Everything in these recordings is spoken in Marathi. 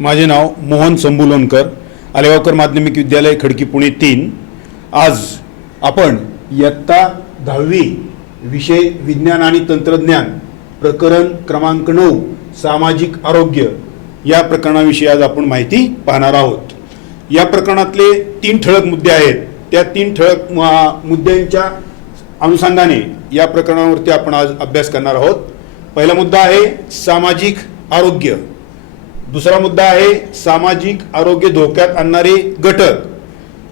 माझे नाव मोहन संबुलोणकर, आलेगावकर माध्यमिक विद्यालय खडकी पुणे 3। आज आपण इयत्ता 10वी विषय विज्ञान आणि तंत्रज्ञान प्रकरण क्रमांक 9 सामाजिक आरोग्य या प्रकरणाविषयी आज आपण माहिती पाहणार आहोत। या प्रकरणातले 3 ठळक मुद्दे आहेत। त्या 3 ठळक मुद्द्यांच्या अनुषंगाने या प्रकरणावरती आपण आज अभ्यास करणार आहोत। पहिला मुद्दा आहे सामाजिक आरोग्य, दुसरा मुद्दा आहे सामाजिक आरोग्य धोक्यात आणणारे घटक,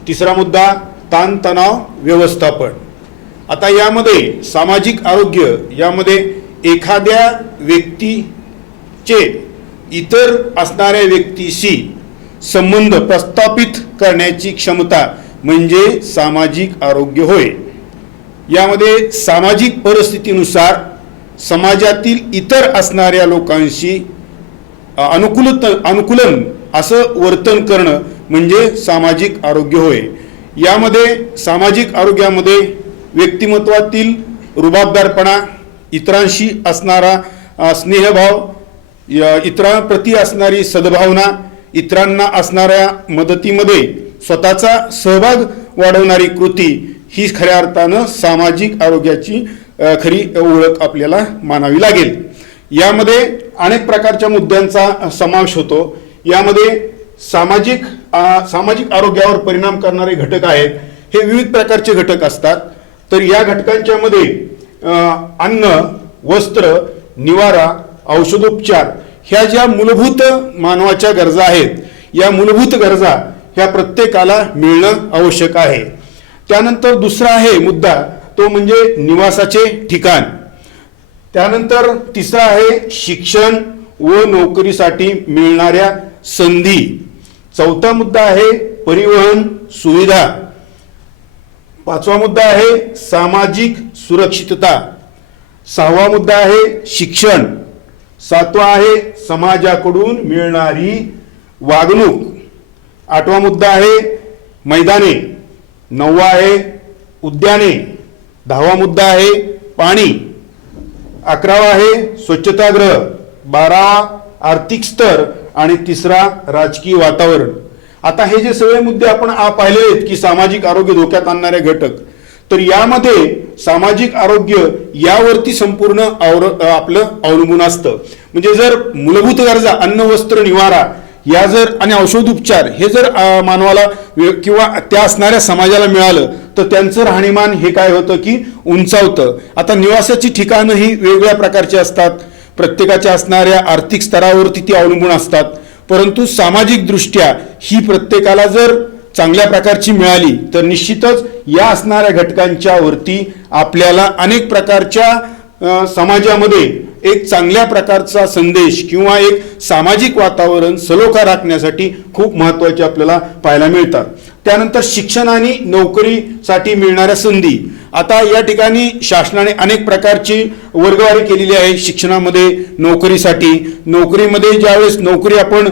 तिसरा मुद्दा ताणतणाव व्यवस्थापन। आता यामध्ये सामाजिक आरोग्य यामध्ये एखाद्या व्यक्तीचे इतर असणाऱ्या व्यक्तीशी संबंध प्रस्थापित करण्याची क्षमता म्हणजे सामाजिक आरोग्य होय। यामध्ये सामाजिक परिस्थितीनुसार समाजातील इतर असणाऱ्या लोकांशी अनुकूलन असं वर्तन करणं म्हणजे सामाजिक आरोग्य होय। यामध्ये सामाजिक आरोग्यामध्ये व्यक्तिमत्वातील रुबाबदारपणा, इतरांशी असणारा स्नेहभाव, इतरांप्रती असणारी सद्भावना, इतरांना असणाऱ्या मदतीमध्ये स्वतःचा सहभाग वाढवणारी कृती ही खऱ्या अर्थानं सामाजिक आरोग्याची खरी ओळख आपल्याला मानावी लागेल। यामध्ये अनेक प्रकारच्या मुद्द्यांचा समावेश होतो। यामध्ये सामाजिक आरोग्यावर परिणाम करणारे घटक आहेत। हे विविध प्रकारचे घटक असतात। तर या घटकांच्या मध्ये अन्न, वस्त्र, निवारा, औषधोपचार ह्या ज्या मूलभूत मानवाच्या गरजा आहेत, या मूलभूत गरजा ह्या प्रत्येकाला मिळणं आवश्यक आहे। त्यानंतर दुसरा आहे मुद्दा तो म्हणजे निवासाचे ठिकाण। त्यानंतर तिसरा आहे शिक्षण व नोकरीसाठी मिळणाऱ्या संधी। चौथा मुद्दा आहे परिवहन सुविधा। पाचवा मुद्दा आहे सामाजिक सुरक्षितता। सहावा मुद्दा आहे शिक्षण। सातवा आहे समाजाकडून मिळणारी वागणूक। आठवा मुद्दा आहे मैदाने। नववा आहे उद्याने। दहावा मुद्दा आहे पाणी। 11वा आहे स्वच्छतागृह। 12वा आर्थिक स्तर आणि 3रा राजकीय वातावरण। आता हे जे सगळे मुद्दे आपण पाहिले आहेत की सामाजिक आरोग्य धोक्यात आणणारे घटक, तर यामध्ये सामाजिक आरोग्य यावरती संपूर्ण आपलं अवलंबून असतं। म्हणजे जर मूलभूत गरजा अन्न, वस्त्र, निवारा या जर आणि औषधोपचार हे जर मानवाला किंवा त्या असणाऱ्या समाजाला मिळालं तर त्यांचं राहणीमान हे काय होतं की उंचावतं। आता निवासाची ठिकाणं ही वेगवेगळ्या प्रकारची असतात, प्रत्येकाच्या असणाऱ्या आर्थिक स्तरावरती ती अवलंबून असतात। परंतु सामाजिक दृष्ट्या ही प्रत्येकाला जर चांगल्या प्रकारची मिळाली तर निश्चितच या असणाऱ्या घटकांच्या वरती आपल्याला अनेक प्रकारच्या समाजामध्ये एक चांगल्या प्रकारचा संदेश किंवा एक सामाजिक वातावरण सलोखा राखण्यासाठी खूप महत्त्वाचे आपल्याला पाहायला मिळतात। त्यानंतर शिक्षण आणि नोकरीसाठी मिळणाऱ्या संधी। आता या ठिकाणी शासनाने अनेक प्रकारची वर्गवारी केलेली आहे शिक्षणामध्ये, नोकरीसाठी। नोकरीमध्ये ज्यावेळेस नोकरी आपण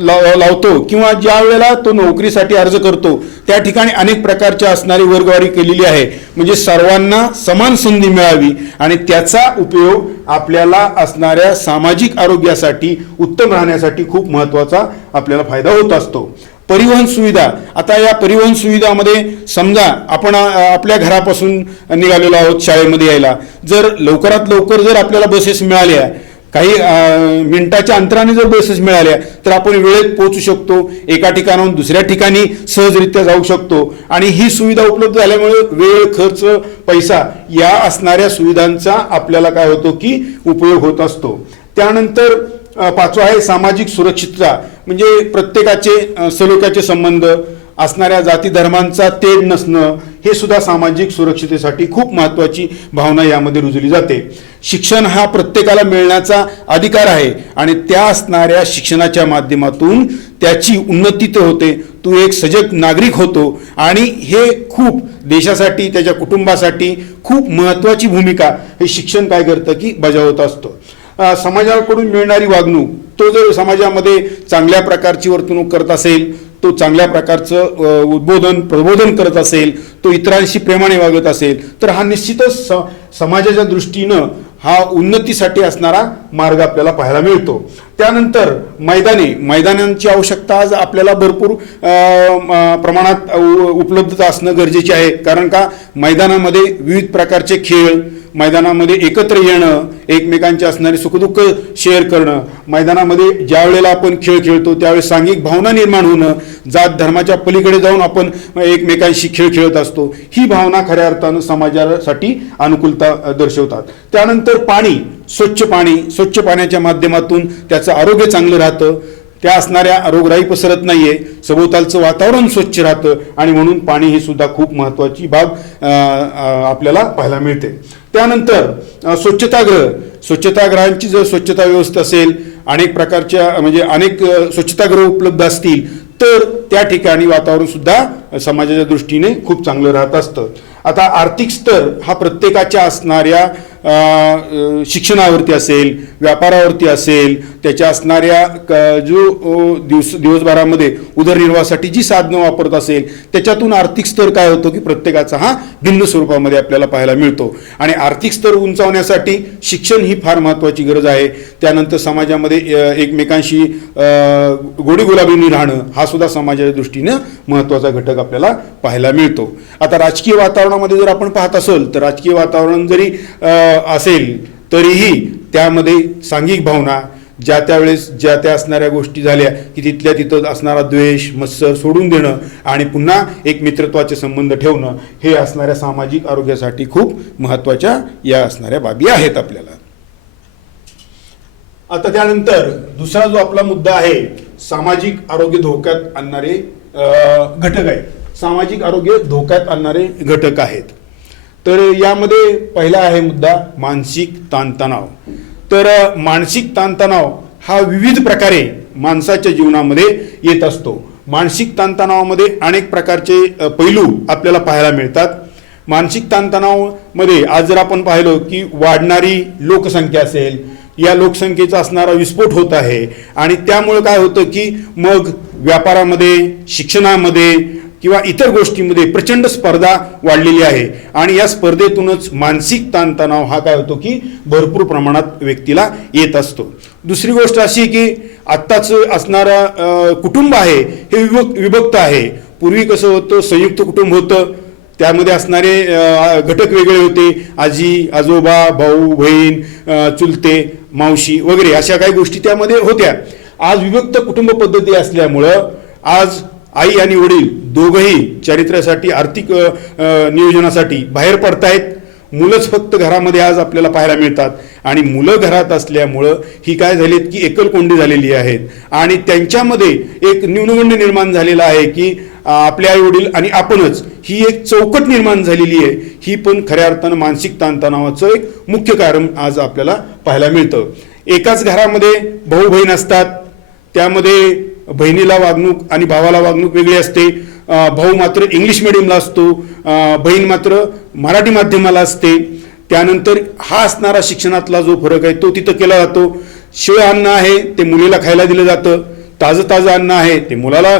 लावतो किंवा ज्या वेळेला तो नोकरीसाठी अर्ज करतो त्या ठिकाणी अनेक प्रकारच्या असणारी वर्गवारी केलेली आहे, म्हणजे सर्वांना समान संधी मिळावी आणि त्याचा उपयोग आपल्याला असणाऱ्या सामाजिक आरोग्यासाठी, उत्तम राहण्यासाठी खूप महत्त्वाचा आपल्याला फायदा होत असतो। परिवहन सुविधा। आता या परिवहन सुविधामध्ये समजा आपण आपल्या घरापासून निघालेलो आहोत शाळेमध्ये यायला, जर लवकरात लवकर जर आपल्याला बसेस मिळाल्या, काही मिनिटाच्या अंतराने जर बसेस मिळाल्या तर आपण वेळेत पोहोचू शकतो, एका ठिकाणाहून दुसऱ्या ठिकाणी सहजरित्या जाऊ शकतो। आणि ही सुविधा उपलब्ध झाल्यामुळे वेळ, खर्च, पैसा या असणाऱ्या सुविधांचा आपल्याला काय होतो की उपयोग होत असतो। त्यानंतर पाचवा आहे सामाजिक सुरक्षितता, म्हणजे प्रत्येकाचे सलोख्याचे संबंध, असणाऱ्या जाती धर्मांचा तेढ नसणं हे सुद्धा सामाजिक सुरक्षिततेसाठी खूप महत्त्वाची भावना यामध्ये रुजली जाते। शिक्षण हा प्रत्येकाला मिळण्याचा अधिकार आहे आणि त्या असणाऱ्या शिक्षणाच्या माध्यमातून त्याची उन्नती तर होते, तो एक सजग नागरिक होतो आणि हे खूप देशासाठी, त्याच्या कुटुंबासाठी खूप महत्त्वाची भूमिका हे शिक्षण काय करतं की बजावत असतो। समाजाकडून मिळणारी वागणूक, तो जर समाजामध्ये चांगल्या प्रकारची वर्तणूक करत असेल, तो चांगल्या प्रकारचं प्रबोधन करत असेल, तो इतरांशी प्रेमाने वागत असेल तर हा निश्चितच समाजाच्या दृष्टीनं हा उन्नतीसाठी असणारा मार्ग आपल्याला पाहायला मिळतो. त्यानंतर मैदानांची आवश्यकता आज आपल्याला भरपूर प्रमाणात उपलब्धता असणं गरजेचे आहे. कारण का मैदानामध्ये विविध प्रकारचे खेळ, मैदानामध्ये एकत्र येणं, एकमेकांचे असणारे सुखदुःख शेअर करणं, मैदानामध्ये ज्या वेळेला आपण खेळ खेळतो त्यावेळेस सांघिक भावना निर्माण होणं, जात धर्माच्या पलीकडे जाऊन आपण एकमेकांशी खेळ खेळत असतो, ही भावना खऱ्या अर्थानं समाजासाठी अनुकूलता दर्शवतात. त्यानंतर स्वच्छ पाण्याच्या माध्यमातून त्याचं आरोग्य चांगलं राहतं, त्या असणाऱ्या रोगराई पसरत नाहीये, सभोवतालचं वातावरण स्वच्छ राहतं आणि म्हणून पाणी ही सुद्धा खूप महत्त्वाची बाब आपल्याला पाहायला मिळते. त्यानंतर स्वच्छतागृहांची जर स्वच्छता व्यवस्था असेल, अनेक प्रकारच्या म्हणजे अनेक स्वच्छतागृह उपलब्ध असतील तर त्या ठिकाणी वातावरण सुद्धा समाजाच्या दृष्टीने खूप चांगलं राहत असतं. आता आर्थिक स्तर हा प्रत्येकाच्या असणाऱ्या शिक्षणावरती असेल, व्यापारावरती असेल, त्याच्या असणाऱ्या जो दिवसभरामध्ये उदरनिर्वाहासाठी जी साधनं वापरत असेल त्याच्यातून आर्थिक स्तर काय होतो की प्रत्येकाचा हा भिन्न स्वरूपामध्ये आपल्याला पाहायला मिळतो. आणि आर्थिक स्तर उंचावण्यासाठी शिक्षण ही फार महत्त्वाची गरज आहे. त्यानंतर समाजामध्ये एकमेकांशी गोडी गुलाबीने राहणं हा सुद्धा समाजाच्या दृष्टीनं महत्त्वाचा घटक आपल्याला पाहायला मिळतो. आता राजकीय वातावरणामध्ये जर आपण पाहत असेल तर राजकीय वातावरण जरी असेल तरीही त्यामध्ये सांघिक भावना, ज्या त्यावेळेस ज्या त्या असणाऱ्या गोष्टी झाल्या की तिथल्या तिथं असणारा द्वेष मत्सर सोडून देणं आणि पुन्हा एक मित्रत्वाचे संबंध ठेवणं हे असणाऱ्या सामाजिक आरोग्यासाठी खूप महत्त्वाच्या या असणाऱ्या बाबी आहेत आपल्याला. आता त्यानंतर दुसरा जो आपला मुद्दा आहे सामाजिक आरोग्य धोक्यात आणणारे घटक आहे. सामाजिक आरोग्य धोक्यात आणणारे घटक आहेत. तर यामध्ये पहिला आहे मुद्दा मानसिक ताणतणाव. तर मानसिक ताणतणाव हा विविध प्रकारे माणसाच्या जीवनामध्ये येत असतो. मानसिक ताणतणावामध्ये अनेक प्रकारचे पैलू आपल्याला पाहायला मिळतात. मानसिक ताणतणावामध्ये आज जर आपण पाहिलं की वाढणारी लोकसंख्या असेल, या लोकसंख्येचा असणारा विस्फोट होत आहे आणि त्यामुळे काय होतं की मग व्यापारामध्ये, शिक्षणामध्ये किंवा इतर गोष्टींमध्ये प्रचंड स्पर्धा वाढलेली आहे आणि या स्पर्धेतूनच मानसिक ताणतणाव हा काय होतो की भरपूर प्रमाणात व्यक्तीला येत असतो. दुसरी गोष्ट अशी की आत्ताचं असणारं कुटुंब आहे हे विभक्त आहे. पूर्वी कसं होतं, संयुक्त कुटुंब होतं, त्यामध्ये असणारे घटक वेगळे होते. आजी आजोबा, भाऊ बहीण, चुलते मावशी वगैरे अशा काही गोष्टी त्यामध्ये होत्या. आज विभक्त कुटुंब पद्धती असल्यामुळं आज आई आणि वडील दोघंही चारित्र्यासाठी, आर्थिक नियोजनासाठी बाहेर पडतायत. मुलंच फक्त घरामध्ये आज आपल्याला पाहायला मिळतात आणि मुलं घरात असल्यामुळं ही काय झालीत की एकलकोंडी झालेली आहेत आणि त्यांच्यामध्ये एक न्यूनगंड निर्माण झालेला आहे की आपले आई वडील आणि आपणच, ही एक चौकट निर्माण झालेली आहे. ही पण खऱ्या अर्थानं मानसिक ताणतणावाचं एक मुख्य कारण आज आपल्याला पाहायला मिळतं. एकाच घरामध्ये भाऊ बहीण असतात, त्यामध्ये बहिणीला वागणूक आणि भावाला वागणूक वेगळी असते. भाऊ मात्र इंग्लिश मिडियमला असतो, बहीण मात्र मराठी माध्यमाला असते. त्यानंतर हा असणारा शिक्षणातला जो फरक आहे तो तिथं केला जातो. शिळं अन्न आहे ते मुलीला खायला दिलं जातं, ताजं अन्न आहे ते मुलाला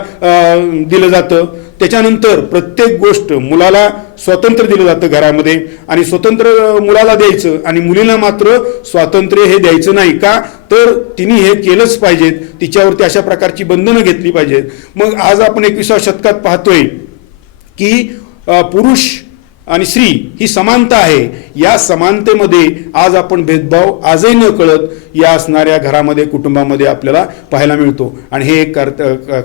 दिलं जातं. त्याच्यानंतर प्रत्येक गोष्ट मुलाला स्वातंत्र्य दिलं जातं घरामध्ये आणि स्वतंत्र मुलाला द्यायचं आणि मुलीला मात्र स्वातंत्र्य हे द्यायचं नाही. का तर तिने हे केलंच पाहिजेत, तिच्यावरती अशा प्रकारची बंधनं घेतली पाहिजेत. मग आज आपण 21व्या शतकात पाहतोय की पुरुष आणि स्त्री ही समानता आहे. या समानतेमध्ये आज आपण भेदभाव आजही न कळत या असणाऱ्या घरामध्ये, कुटुंबामध्ये आपल्याला पाहायला मिळतो आणि हे एक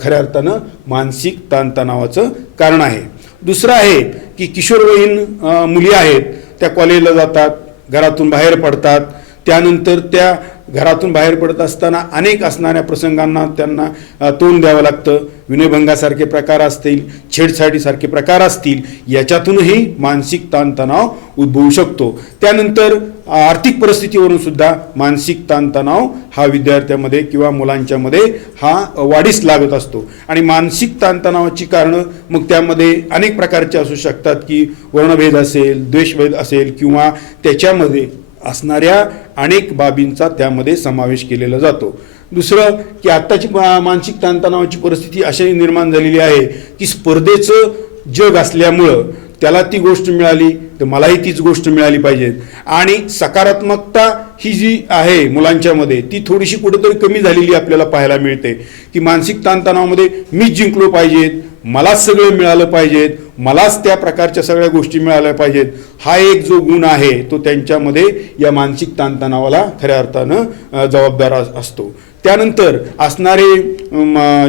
खऱ्या अर्थानं मानसिक ताणतणावाचं कारण आहे. दुसरं आहे की किशोरवयीन मुली आहेत, त्या कॉलेजला जातात, घरातून बाहेर पडतात. त्यानंतर त्या घरातून बाहेर पडत असताना अनेक असणाऱ्या प्रसंगांना त्यांना तोंड द्यावं लागतं. विनयभंगासारखे प्रकार असतील, छेडछाडीसारखे प्रकार असतील, याच्यातूनही मानसिक ताणतणाव उद्भवू शकतो. त्यानंतर आर्थिक परिस्थितीवरून सुद्धा मानसिक ताणतणाव हा विद्यार्थ्यांमध्ये किंवा मुलांच्यामध्ये हा वाढीस लागत असतो. आणि मानसिक ताणतणावाची कारणं मग त्यामध्ये अनेक प्रकारचे असू शकतात की वर्णभेद असेल, द्वेषभेद असेल किंवा त्याच्यामध्ये असणाऱ्या अनेक बाबींचा त्यामध्ये समावेश केलेला जातो. दुसरं की आत्ताची मानसिक ताणतणावाची परिस्थिती अशी निर्माण झालेली आहे की स्पर्धेचं जग असल्यामुळं त्याला ती गोष्ट मिळाली तर मलाही तीच गोष्ट मिळाली पाहिजे. आणि सकारात्मकता ही जी आहे मुलांच्यामध्ये ती थोडीशी कुठेतरी कमी झालेली आपल्याला पाहायला मिळते, की मानसिक ताणतणावामध्ये मीच जिंकलो पाहिजेत, मलाच सगळं मिळालं पाहिजेत, मलाच त्या प्रकारच्या सगळ्या गोष्टी मिळाल्या पाहिजेत, हा एक जो गुण आहे तो त्यांच्यामध्ये या मानसिक ताणतणावाला खऱ्या अर्थानं जबाबदार असतो. त्यानंतर असणारे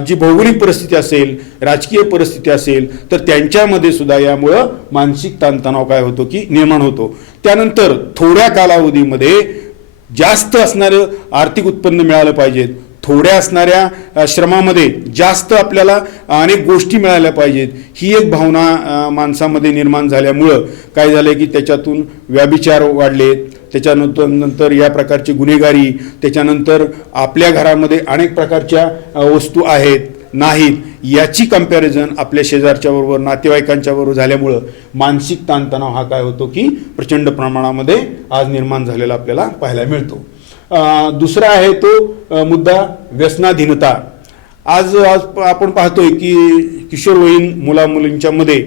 जी भौगोलिक परिस्थिती असेल, राजकीय परिस्थिती असेल, तर त्यांच्यामध्ये सुद्धा यामुळं मानसिक ताणतणाव काय होतो की निर्माण होतो. त्यानंतर थोड्या कालावधीमध्ये जास्त असणारं आर्थिक उत्पन्न मिळालं पाहिजेत, थोड्या असणाऱ्या श्रमामध्ये जास्त आपल्याला अनेक गोष्टी मिळाल्या पाहिजेत, ही एक भावना माणसामध्ये निर्माण झाल्यामुळं काय झालं की त्याच्यातून व्यभिचार वाढलेत, त्याच्यानंतर या प्रकारची गुन्हेगारी, त्याच्यानंतर आपल्या घरामध्ये अनेक प्रकारच्या वस्तू आहेत नाहीत याची कंपॅरिझन आपल्या शेजारच्या बरोबर नातेवाईकांच्या बरोबर झाल्यामुळं मानसिक ताणतणाव हा काय होतो की प्रचंड प्रमाणामध्ये आज निर्माण झालेला आपल्याला पाहायला मिळतो. दुसरा आहे तो मुद्दा व्यसनाधीनता. आज आपण पाहतोय की किशोरवयीन मुलामुलींच्या मध्ये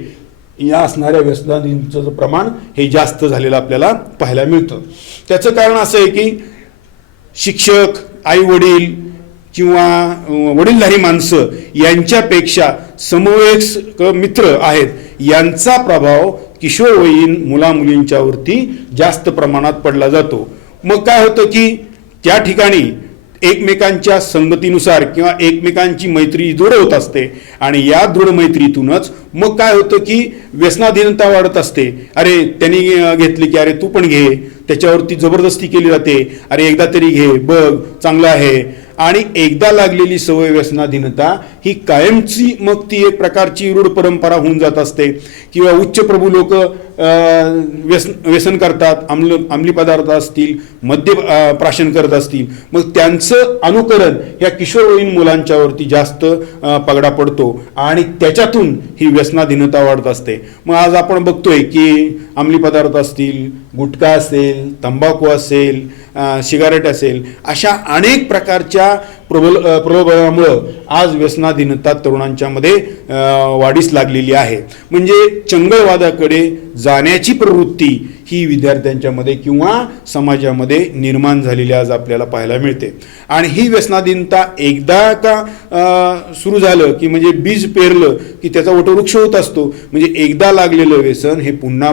या असणाऱ्या व्यसनाधीनतेचं प्रमाण हे जास्त झालेलं आपल्याला पाहायला मिळतं. त्याचं कारण असं आहे की शिक्षक, आई वडील किंवा वडीलधारी माणसं यांच्यापेक्षा समवयस्क मित्र आहेत यांचा प्रभाव किशोरवयीन मुलामुलींच्यावरती जास्त प्रमाणात पडला जातो. मग काय होतं की त्या ठिकाणी एकमेकांच्या संगतीनुसार किंवा एकमेकांची मैत्री दृढ होत असते आणि या दृढ मैत्रीतूनच मग काय होतं की व्यसनाधीनता वाढत असते. अरे त्यांनी घेतली की अरे तू पण घे, त्याच्यावरती जबरदस्ती केली जाते, अरे एकदा तरी घे, बघ चांगलं आहे. आणि एकदा लागलेली सवय व्यसनाधीनता ही कायमची मग ती एक प्रकारची रूढ परंपरा होऊन जात असते. किंवा उच्च प्रभू लोक व्यसन करतात, अंमली पदार्थ असतील, मद्य प्राशन करत असतील, मग त्यांचं अनुकरण या किशोरवयीन मुलांच्यावरती जास्त पगडा पडतो आणि त्याच्यातून ही व्यसनाधीनता वाढत असते. मग आज आपण बघतोय की अंमली पदार्थ असतील, गुटखा असेल, तंबाखू असेल, सिगारेट असेल, अशा अनेक प्रकारच्या प्रलोभनामुळं आज व्यसनाधीनता तरुणांच्या मध्ये वाढीस लागलेली आहे. म्हणजे चंगळवादाकडे जाण्याची प्रवृत्ती ही विद्यार्थ्यांच्या मध्ये किंवा समाजामध्ये निर्माण झालेली आज आपल्याला पाहायला मिळते. आणि ही व्यसनाधीनता एकदा का सुरू झालं की म्हणजे बीज पेरलं की त्याचा वटवृक्ष होत असतो. म्हणजे एकदा लागलेलं व्यसन हे पुन्हा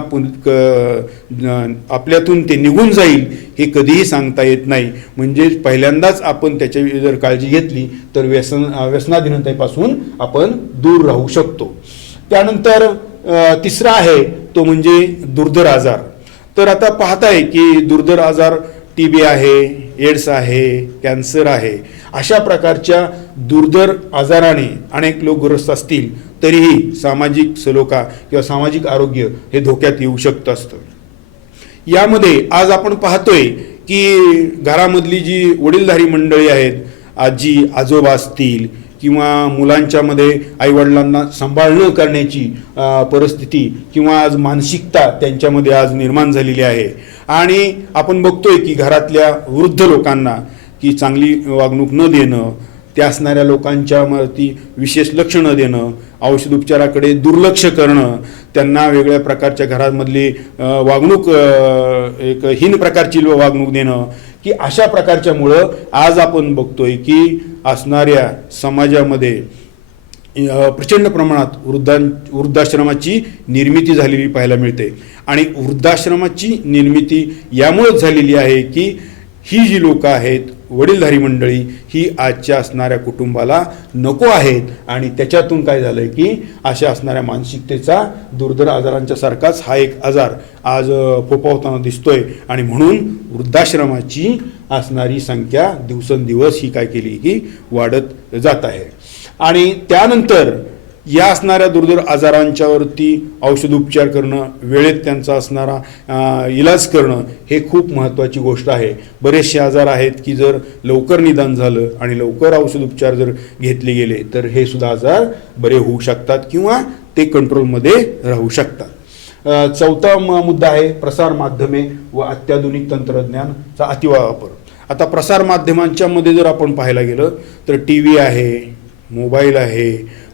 आपल्यातून ते निघून जाईल हे कधीही सांगता येत नाही. म्हणजे पहिल्यांदाच आपण त्याची जर काळजी घेतली तर व्यसनाधीनतेपासून आपण दूर राहू शकतो. त्यानंतर तिसरा आहे तो म्हणजे दुर्धर आजार. तर आता पाहताय की दुर्धर आजार TB आहे, एड्स आहे, कॅन्सर आहे, अशा प्रकारच्या दुर्धर आजाराने अनेक लोक ग्रस्त असतील तरीही सामाजिक सलोखा किंवा सामाजिक आरोग्य हे धोक्यात येऊ शकत असतं. यामध्ये आज आपण पाहतोय की घरामधली जी वडीलधारी मंडळी आहेत, आजी आजोबा असतील किंवा मुलांच्या मध्ये आईवडिलांना सांभाळ न करण्याची परिस्थिती किंवा आज मानसिकता त्यांच्यामध्ये आज निर्माण झालेली आहे. आणि आपण बघतोय की घरातल्या वृद्ध लोकांना की चांगली वागणूक न देणं, त्या असणाऱ्या लोकांच्या वरती विशेष लक्ष न देणं, औषध उपचाराकडे दुर्लक्ष करणं, त्यांना वेगळ्या प्रकारच्या घरामधली वागणूक एक हीन प्रकारची वागणूक देणं, की अशा प्रकारच्यामुळं आज आपण बघतोय की असणाऱ्या समाजामध्ये प्रचंड प्रमाणात वृद्धाश्रमाची निर्मिती झालेली पाहायला मिळते. आणि वृद्धाश्रमाची निर्मिती यामुळेच झालेली आहे की ही जी लोक आहेत, वडीलधारी मंडळी, ही आजच्या असणाऱ्या कुटुंबाला नको आहेत. आणि त्याच्यातून काय झालंय की अशा असणाऱ्या मानसिकतेचा दुर्धर आजारांच्या सारखाच हा एक आजार आज फोफावताना दिसतोय. आणि म्हणून वृद्धाश्रमाची असणारी संख्या दिवसेंदिवस ही काय केली की वाढत जात आहे. आणि त्यानंतर या असणाऱ्या दुर्धर आजारांच्यावरती औषधोपचार करणं, वेळेत त्यांचा असणारा इलाज करणं हे खूप महत्त्वाची गोष्ट आहे. बरेचसे आजार आहेत की जर लवकर निदान झालं आणि लवकर औषधोपचार जर घेतले गेले तर हे सुद्धा आजार बरे होऊ शकतात किंवा ते कंट्रोलमध्ये राहू शकतात. चौथा मुद्दा आहे प्रसार माध्यमे व अत्याधुनिक तंत्रज्ञानाचा अतिवापर. आता प्रसार माध्यमांच्या मध्ये जर आपण पाहायला गेलं तर TV आहे, मोबाईल आहे,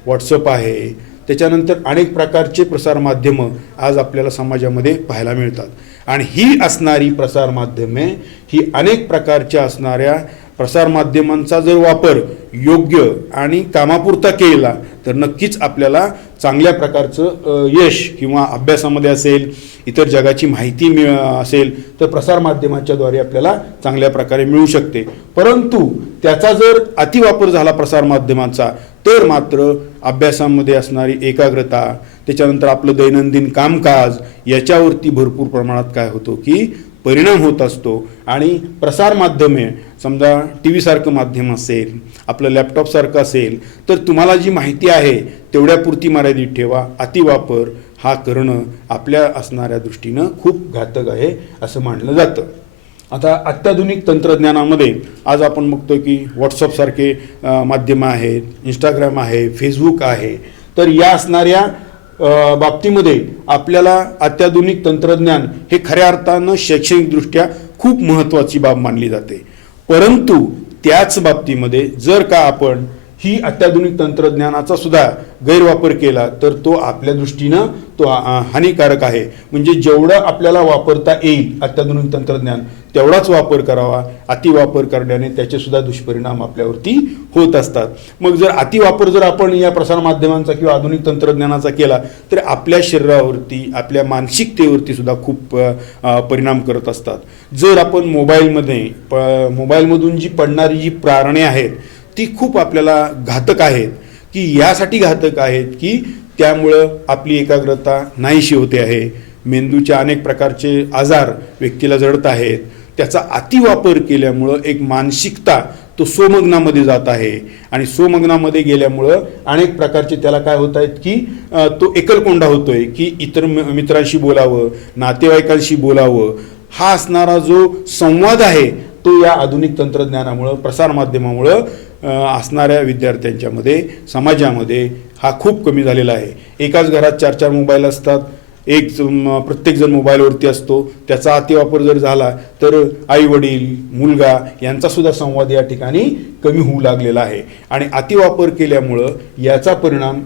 व्हॉट्सअप आहे, त्याच्यानंतर अनेक प्रकारचे प्रसारमाध्यमं आज आपल्याला समाजामध्ये पाहायला मिळतात आणि ही असणारी प्रसारमाध्यमे ही अनेक प्रकारच्या असणाऱ्या प्रसारमाध्यमांचा जर वापर योग्य आणि कामापुरता केला तर नक्कीच आपल्याला चांगल्या प्रकारचं यश किंवा अभ्यासामध्ये असेल, इतर जगाची माहिती असेल तर प्रसारमाध्यमांच्याद्वारे आपल्याला चांगल्या प्रकारे मिळू शकते. परंतु त्याचा जर अतिवापर झाला प्रसारमाध्यमांचा तर मात्र अभ्यासामध्ये असणारी एकाग्रता, त्याच्यानंतर आपलं दैनंदिन कामकाज याच्यावरती भरपूर प्रमाणात काय होतो की परिणाम होत असतो. आणि प्रसारमाध्यमे समजा टी व्हीसारखं माध्यम असेल, आपलं लॅपटॉपसारखं असेल तर तुम्हाला जी माहिती आहे तेवढ्यापुरती मर्यादित ठेवा. अतिवापर हा करणं आपल्या असणाऱ्या दृष्टीनं खूप घातक आहे असं मानलं जातं. आता अत्याधुनिक तंत्रज्ञानामध्ये आज आपण बघतो की व्हॉट्सअपसारखे माध्यमं आहेत, इंस्टाग्राम आहे, फेसबुक आहे. तर या असणाऱ्या बाबतीमध्ये आपल्याला अत्याधुनिक तंत्रज्ञान हे खऱ्या अर्थानं शैक्षणिकदृष्ट्या खूप महत्त्वाची बाब मानली जाते. परंतु त्याच बाबतीमध्ये जर का आपण ही अत्याधुनिक तंत्रज्ञानाचा सुद्धा गैरवापर केला तर तो आपल्या दृष्टीनं तो हानिकारक आहे. म्हणजे जेवढं आपल्याला वापरता येईल अत्याधुनिक तंत्रज्ञान तेवढाच वापर करावा. अतिवापर करण्याने त्याचे सुद्धा दुष्परिणाम आपल्यावरती होत असतात. मग जर अतिवापर जर आपण या प्रसारमाध्यमांचा किंवा आधुनिक तंत्रज्ञानाचा केला तर आपल्या शरीरावरती, आपल्या मानसिकतेवरती सुद्धा खूप परिणाम करत असतात. जर आपण मोबाईलमधून जी पडणारी जी प्रारणे आहेत ती खूप आपल्याला घातक आहेत. की यासाठी घातक आहेत की त्यामुळं आपली एकाग्रता नाहीशी होते आहे. मेंदूच्या अनेक प्रकारचे आजार व्यक्तीला जडत आहेत. त्याचा अतिवापर केल्यामुळं एक मानसिकता तो स्वमग्नामध्ये जात आहे आणि स्वमग्नामध्ये गेल्यामुळं अनेक प्रकारचे त्याला काय होत आहेत की तो एकलकोंडा होतोय की इतर मित्रांशी बोलावं, नातेवाईकांशी बोलावं. हा असणारा जो संवाद आहे तो या आधुनिक तंत्रज्ञानामुळं, प्रसारमाध्यमामुळं असणाऱ्या विद्यार्थ्यांच्यामध्ये, समाजामध्ये हा खूप कमी झालेला आहे. एकाच घरात 4-4 मोबाईल असतात. प्रत्येकजण मोबाईलवरती असतो. त्याचा अतिवापर जर झाला तर आई वडील, मुलगा यांचा सुद्धा संवाद या ठिकाणी कमी होऊ लागलेला आहे. आणि अतिवापर केल्यामुळं याचा परिणाम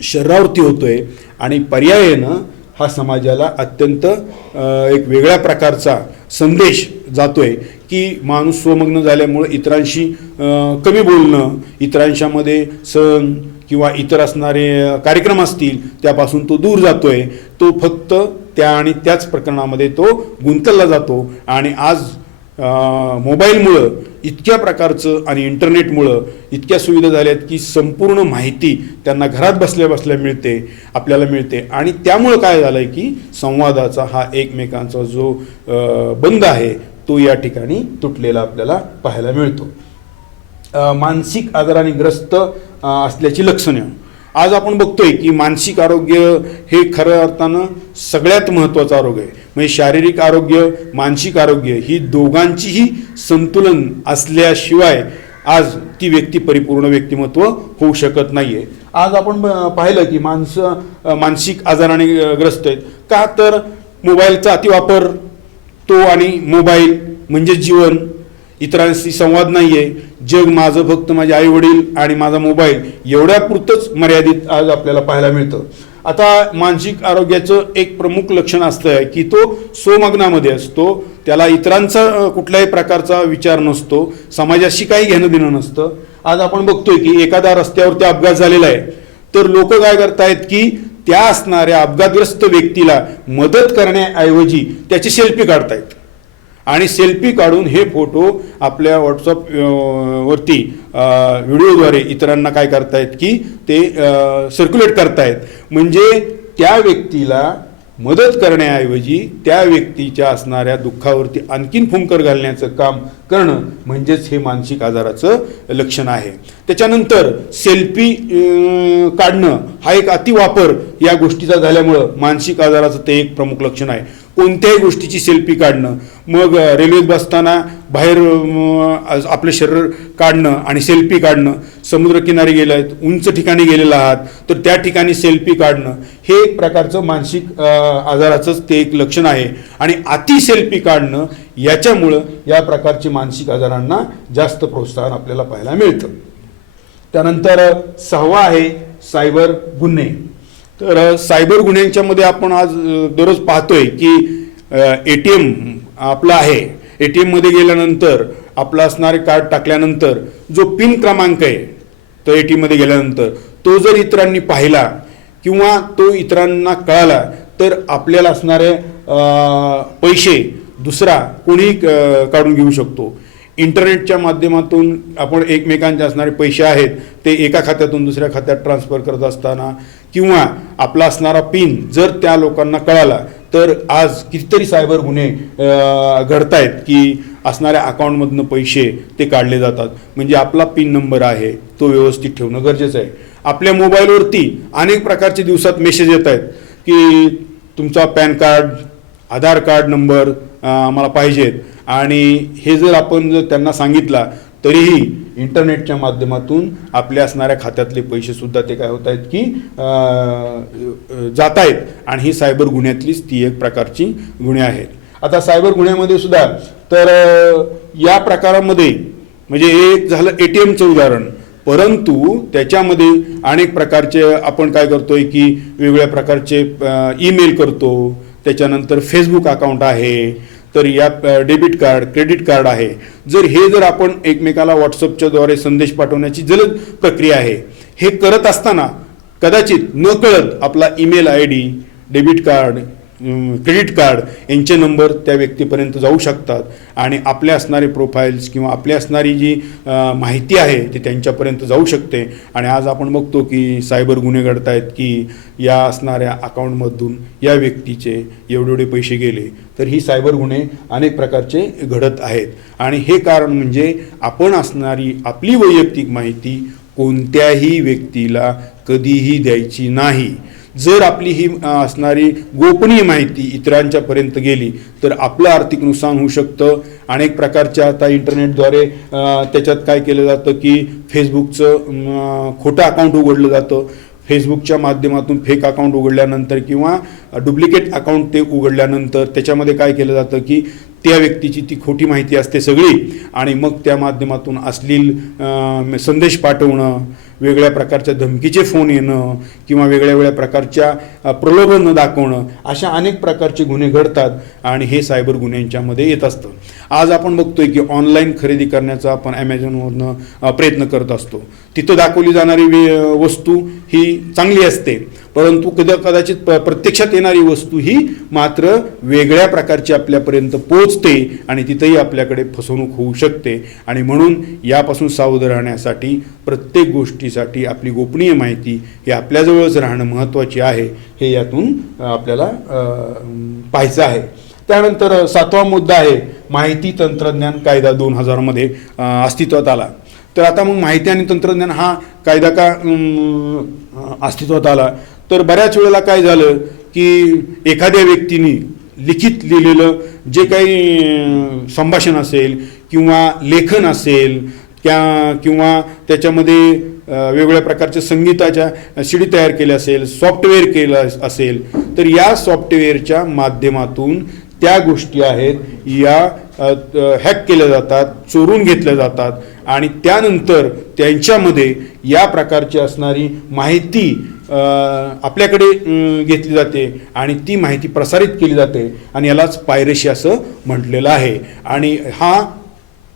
शरीरावरती होतोय आणि पर्यायानं हा समाजाला अत्यंत एक वेगळ्या प्रकारचा संदेश जातोय की माणूस स्वमग्न झाल्यामुळं इतरांशी कमी बोलणं, इतरांच्यामध्ये सण किंवा इतर असणारे कार्यक्रम असतील त्यापासून तो दूर जातोय. तो फक्त त्या आणि त्याच प्रकरणामध्ये तो गुंतला जातो. आणि आज मोबाईलमुळं इतक्या प्रकारचं आणि इंटरनेटमुळं इतक्या सुविधा झाल्यात की संपूर्ण माहिती त्यांना घरात बसल्या बसल्या आपल्याला मिळते. आणि त्यामुळं काय झालं आहे की संवादाचा हा एकमेकांचा जो बंध आहे तो या ठिकाणी तुटलेला आपल्याला पाहायला मिळतो. मानसिक आजाराने ग्रस्त असल्याची लक्षणे आज आपण बघतोय की मानसिक आरोग्य हे खऱ्या अर्थानं सगळ्यात महत्त्वाचं आरोग्य आहे. म्हणजे शारीरिक आरोग्य, मानसिक आरोग्य ही दोघांचीही संतुलन असल्याशिवाय आज ती व्यक्ती परिपूर्ण व्यक्तिमत्व होऊ शकत नाहीये. आज आपण पाहिलं की मानसिक आजाराने ग्रस्त आहेत का तर मोबाईलचा अतिवापर, तो आणि मोबाईल म्हणजे जीवन, इतरांशी संवाद नाहीये. जग माझं फक्त माझे आई वडील आणि माझा मोबाईल एवढ्यापुरतंच मर्यादित आज आपल्याला पाहायला मिळतं. आता मानसिक आरोग्याचं एक प्रमुख लक्षण असतं की तो स्वमग्नामध्ये असतो. त्याला इतरांचा कुठल्याही प्रकारचा विचार नसतो, समाजाशी काही घेणं देणं नसतं. आज आपण बघतोय की एखादा रस्त्यावरती अपघात झालेला आहे तर लोक काय करतायत की त्या असणाऱ्या अपघातग्रस्त व्यक्तीला मदत करण्याऐवजी त्याची सेल्फी काढतायत आणि सेल्फी काढून हे फोटो आपल्या व्हॉट्सअप वरती व्हिडिओद्वारे इतरांना काय करतायत की ते सर्क्युलेट करतायत. म्हणजे त्या व्यक्तीला मदत करण्याऐवजी त्या व्यक्तीच्या असणाऱ्या दुःखावरती आणखीन फुंकर घालण्याचं काम करणं म्हणजेच हे मानसिक आजाराचं लक्षण आहे. त्याच्यानंतर सेल्फी काढणं हा एक अतिवापर या गोष्टीचा झाल्यामुळं मानसिक आजाराचं ते एक प्रमुख लक्षण आहे. कोणत्याही गोष्टीची सेल्फी काढणं, मग रेल्वेत बसताना बाहेर आपलं शरीर काढणं आणि सेल्फी काढणं, समुद्रकिनारी गेलात, उंच ठिकाणी गेलेला आहात तर त्या ठिकाणी सेल्फी काढणं हे एक प्रकारचं मानसिक आजाराचंच ते एक लक्षण आहे. आणि अति सेल्फी काढणं याच्यामुळं या प्रकारचे मानसिक आजारांना जास्त प्रोत्साहन आपल्याला पाहायला मिळतं. त्यानंतर 6वा आहे सायबर गुन्हे. तर सायबर गुन्ह्यांच्या मध्ये आपण आज दररोज पाहतोय की ATM आपला आहे, ATM मध्ये गेल्यानंतर आपलं असणारे कार्ड टाकल्यानंतर जो पिन क्रमांक आहे तो ATM मध्ये गेल्यानंतर तो जर इतरांनी पाहिला किंवा तो इतरांना कळाला तर आपल्याला असणारे पैसे दुसरा कोणी काढून घेऊ शकतो. इंटरनेटच्या माध्यमातून आपण एकमेकांचे असणारे पैसे आहेत ते एका खात्यातून दुसऱ्या खात्यात ट्रान्सफर करत असताना किंवा आपला असणारा पिन जर त्या लोकांना कळाला तर आज कितीतरी सायबर गुन्हे घडतायत की असणाऱ्या अकाउंटमधनं पैसे ते काढले जातात. म्हणजे आपला पिन नंबर आहे तो व्यवस्थित ठेवणं गरजेचं आहे. आपल्या मोबाईलवरती अनेक प्रकारचे दिवसात मेसेज येत आहेत की तुमचा पॅन कार्ड, आधार कार्ड नंबर मला पाहिजेत आणि हे जर आपण जर त्यांना सांगितला तरीही इंटरनेटच्या माध्यमातून आपल्या असणाऱ्या खात्यातले पैसे सुद्धा ते काय होत आहेत की जात आहेत आणि ही सायबर गुन्ह्यातलीच ती एक प्रकारची गुन्हे आहेत. आता सायबर गुन्ह्यामध्ये सुद्धा तर या प्रकारामध्ये म्हणजे एक झालं ATMचं उदाहरण, परंतु त्याच्यामध्ये अनेक प्रकारचे आपण काय करतोय की वेगवेगळ्या प्रकारचे ईमेल करतो, त्याच्यानंतर फेसबुक अकाउंट आहे, तर या डेबिट कार्ड, क्रेडिट कार्ड आहे. जर आपण एकमेकाला व्हॉट्सअपच्या द्वारे संदेश पाठवण्याची जलद प्रक्रिया आहे, हे करत असताना कदाचित नकळत आपला email ID, debit card, credit card यांचे नंबर त्या व्यक्तीपर्यंत जाऊ शकतात आणि आपल्या असणारे प्रोफाईल्स किंवा आपली असणारी जी माहिती आहे ती त्यांच्यापर्यंत जाऊ शकते. आणि आज आपण बघतो की सायबर गुन्हे घडत आहेत की या असणाऱ्या अकाउंटमधून या व्यक्तीचे एवढे पैसे गेले. तर ही सायबर गुन्हे अनेक प्रकारचे घडत आहेत आणि हे कारण म्हणजे आपण असणारी आपली वैयक्तिक माहिती कोणत्याही व्यक्तीला कधीही द्यायची नाही. जर आपली ही असणारी गोपनीय माहिती इतरांच्या पर्यंत गेली तर आपलं आर्थिक नुकसान होऊ शकतं. अनेक प्रकारच्या आता इंटरनेटद्वारे त्याच्यात काय केलं जातं की फेसबुकचं खोटं अकाउंट उघडलं जातं. फेसबुकच्या माध्यमातून फेक अकाउंट उघडल्यानंतर किंवा डुप्लिकेट अकाउंट ते उघडल्यानंतर त्याच्यामध्ये काय केलं जातं की त्या व्यक्तीची ती खोटी माहिती असते सगळी आणि मग त्या माध्यमातून अश्लील संदेश पाठवणं, वेगळ्या प्रकारच्या धमकीचे फोन येणं किंवा वेगळ्या प्रकारच्या प्रलोभन दाखवणं, अशा अनेक प्रकारचे गुन्हे घडतात आणि हे सायबर गुन्ह्यांच्यामध्ये येत असतं. आज आपण बघतोय की ऑनलाईन खरेदी करण्याचा आपण ॲमेझॉनवरनं प्रयत्न करत असतो. तिथं दाखवली जाणारी वस्तू ही चांगली असते, परंतु कदाचित प्रत्यक्षात येणारी वस्तू ही मात्र वेगळ्या प्रकारची आपल्यापर्यंत पोहोचते आणि तिथंही आपल्याकडे फसवणूक होऊ शकते. आणि म्हणून यापासून सावध राहण्यासाठी प्रत्येक गोष्टीसाठी आपली गोपनीय माहिती ही आपल्याजवळच राहणं महत्त्वाची आहे, हे यातून आपल्याला पाहायचं आहे. त्यानंतर 7वा मुद्दा आहे माहिती तंत्रज्ञान कायदा 2000 मध्ये अस्तित्वात आला. तर आता मग माहिती आणि तंत्रज्ञान हा कायदा का अस्तित्वात आला, तर बऱ्याच वेळेला काय झालं की एखाद्या व्यक्तीने लिखित लिहिलेलं जे काही संभाषण असेल किंवा लेखन असेल किंवा त्याच्यामध्ये वेगवेगळ्या प्रकारच्या संगीताच्या CD तयार केल्या असेल, सॉफ्टवेअर केलं असेल, तर या सॉफ्टवेअरच्या माध्यमातून त्या गोष्टी आहेत या हॅक केल्या जातात, चोरून घेतल्या जातात आणि त्यानंतर त्यांच्यामध्ये या प्रकारची असणारी माहिती आपल्याकडे घेतली जाते आणि ती माहिती प्रसारित केली जाते आणि यालाच पायरेसी असं म्हटलेलं आहे. आणि हा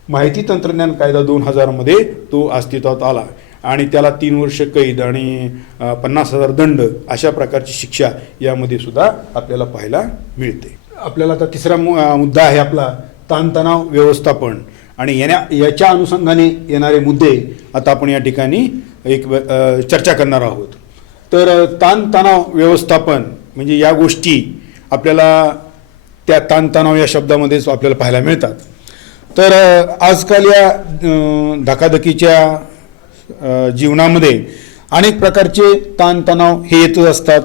माहिती तंत्रज्ञान कायदा 2000 मध्ये तो अस्तित्वात आला आणि त्याला 3 वर्ष कैद आणि 50,000 दंड अशा प्रकारची शिक्षा यामध्ये सुद्धा आपल्याला पाहायला मिळते. आपल्याला आता तिसरा मुद्दा आहे आपला ताणतणाव व्यवस्थापन आणि याच्या अनुषंगाने येणारे मुद्दे आता आपण या ठिकाणी एक चर्चा करणार आहोत. तर ताणतणाव व्यवस्थापन म्हणजे या गोष्टी आपल्याला त्या ताणतणाव या शब्दामध्येच आपल्याला पाहायला मिळतात. तर आजकाल या धकाधकीच्या जीवनामध्ये अनेक प्रकारचे ताणतणाव हे येतच असतात.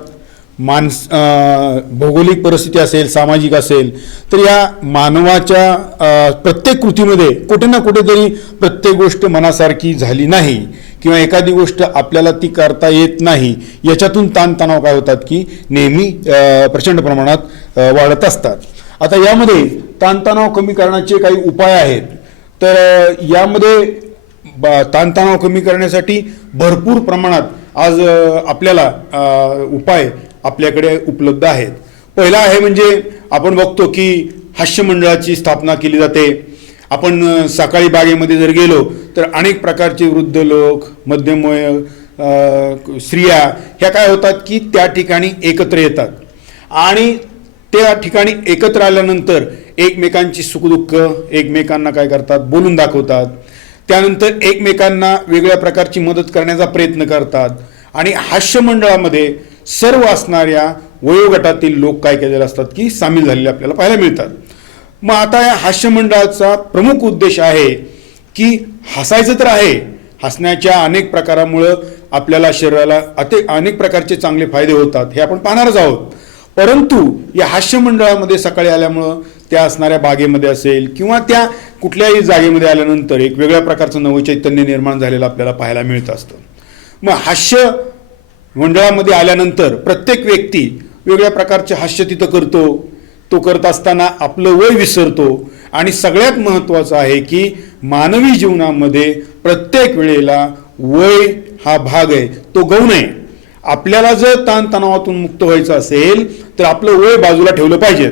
भौगोलिक परिस्थिती असेल, सामाजिक असेल, तर या मानवाच्या प्रत्येक कृतीमध्ये कुठे ना कुठेतरी प्रत्येक गोष्ट मनासारखी झाली नाही किंवा एखादी गोष्ट आपल्याला ती करता येत नाही, याच्यातून ताणतणाव काय होतात की नेहमी प्रचंड प्रमाणात वाढत असतात. आता यामध्ये ताणतणाव कमी करण्याचे काही उपाय आहेत. तर यामध्ये ताणतणाव कमी करण्यासाठी भरपूर प्रमाणात आज आपल्याला उपाय आपल्याकडे उपलब्ध आहेत. पहिला आहे म्हणजे आपण बघतो की हास्य मंडळाची स्थापना केली जाते. आपण सकाळी बागेमध्ये जर गेलो तर अनेक प्रकारचे वृद्ध लोक, मध्यमवय स्त्रिया ह्या काय होतात की त्या ठिकाणी एकत्र येतात आणि त्या ठिकाणी एकत्र आल्यानंतर एकमेकांची सुखदुःख एकमेकांना काय करतात, बोलून दाखवतात. त्यानंतर एकमेकांना वेगळ्या प्रकारची मदत करण्याचा प्रयत्न करतात आणि हास्य मंडळामध्ये सर्व असणाऱ्या वयोगटातील लोक काय केलेले असतात की सामील झालेले आपल्याला पाहायला मिळतात. मग आता या हास्य मंडळाचा प्रमुख उद्देश आहे की हसायचं तर आहे, हसण्याच्या अनेक प्रकारामुळं आपल्याला शरीराला अनेक प्रकारचे चांगले फायदे होतात हे आपण पाहणारच आहोत. परंतु या हास्य मंडळामध्ये सकाळी आल्यामुळं त्या असणाऱ्या बागेमध्ये असेल किंवा त्या कुठल्याही जागेमध्ये आल्यानंतर एक वेगळ्या प्रकारचं नवचैतन्य निर्माण झालेलं आपल्याला पाहायला मिळत असतं. मग हास्य मंडळामध्ये आल्यानंतर प्रत्येक व्यक्ती वेगळ्या प्रकारचे हास्य तिथं करतो. तो करत असताना आपलं वय विसरतो आणि सगळ्यात महत्त्वाचं आहे की मानवी जीवनामध्ये प्रत्येक वेळेला वय हा भाग आहे, तो गौण आहे. आपल्याला जर ताणतणावातून मुक्त व्हायचं असेल तर आपलं वय बाजूला ठेवलं पाहिजे.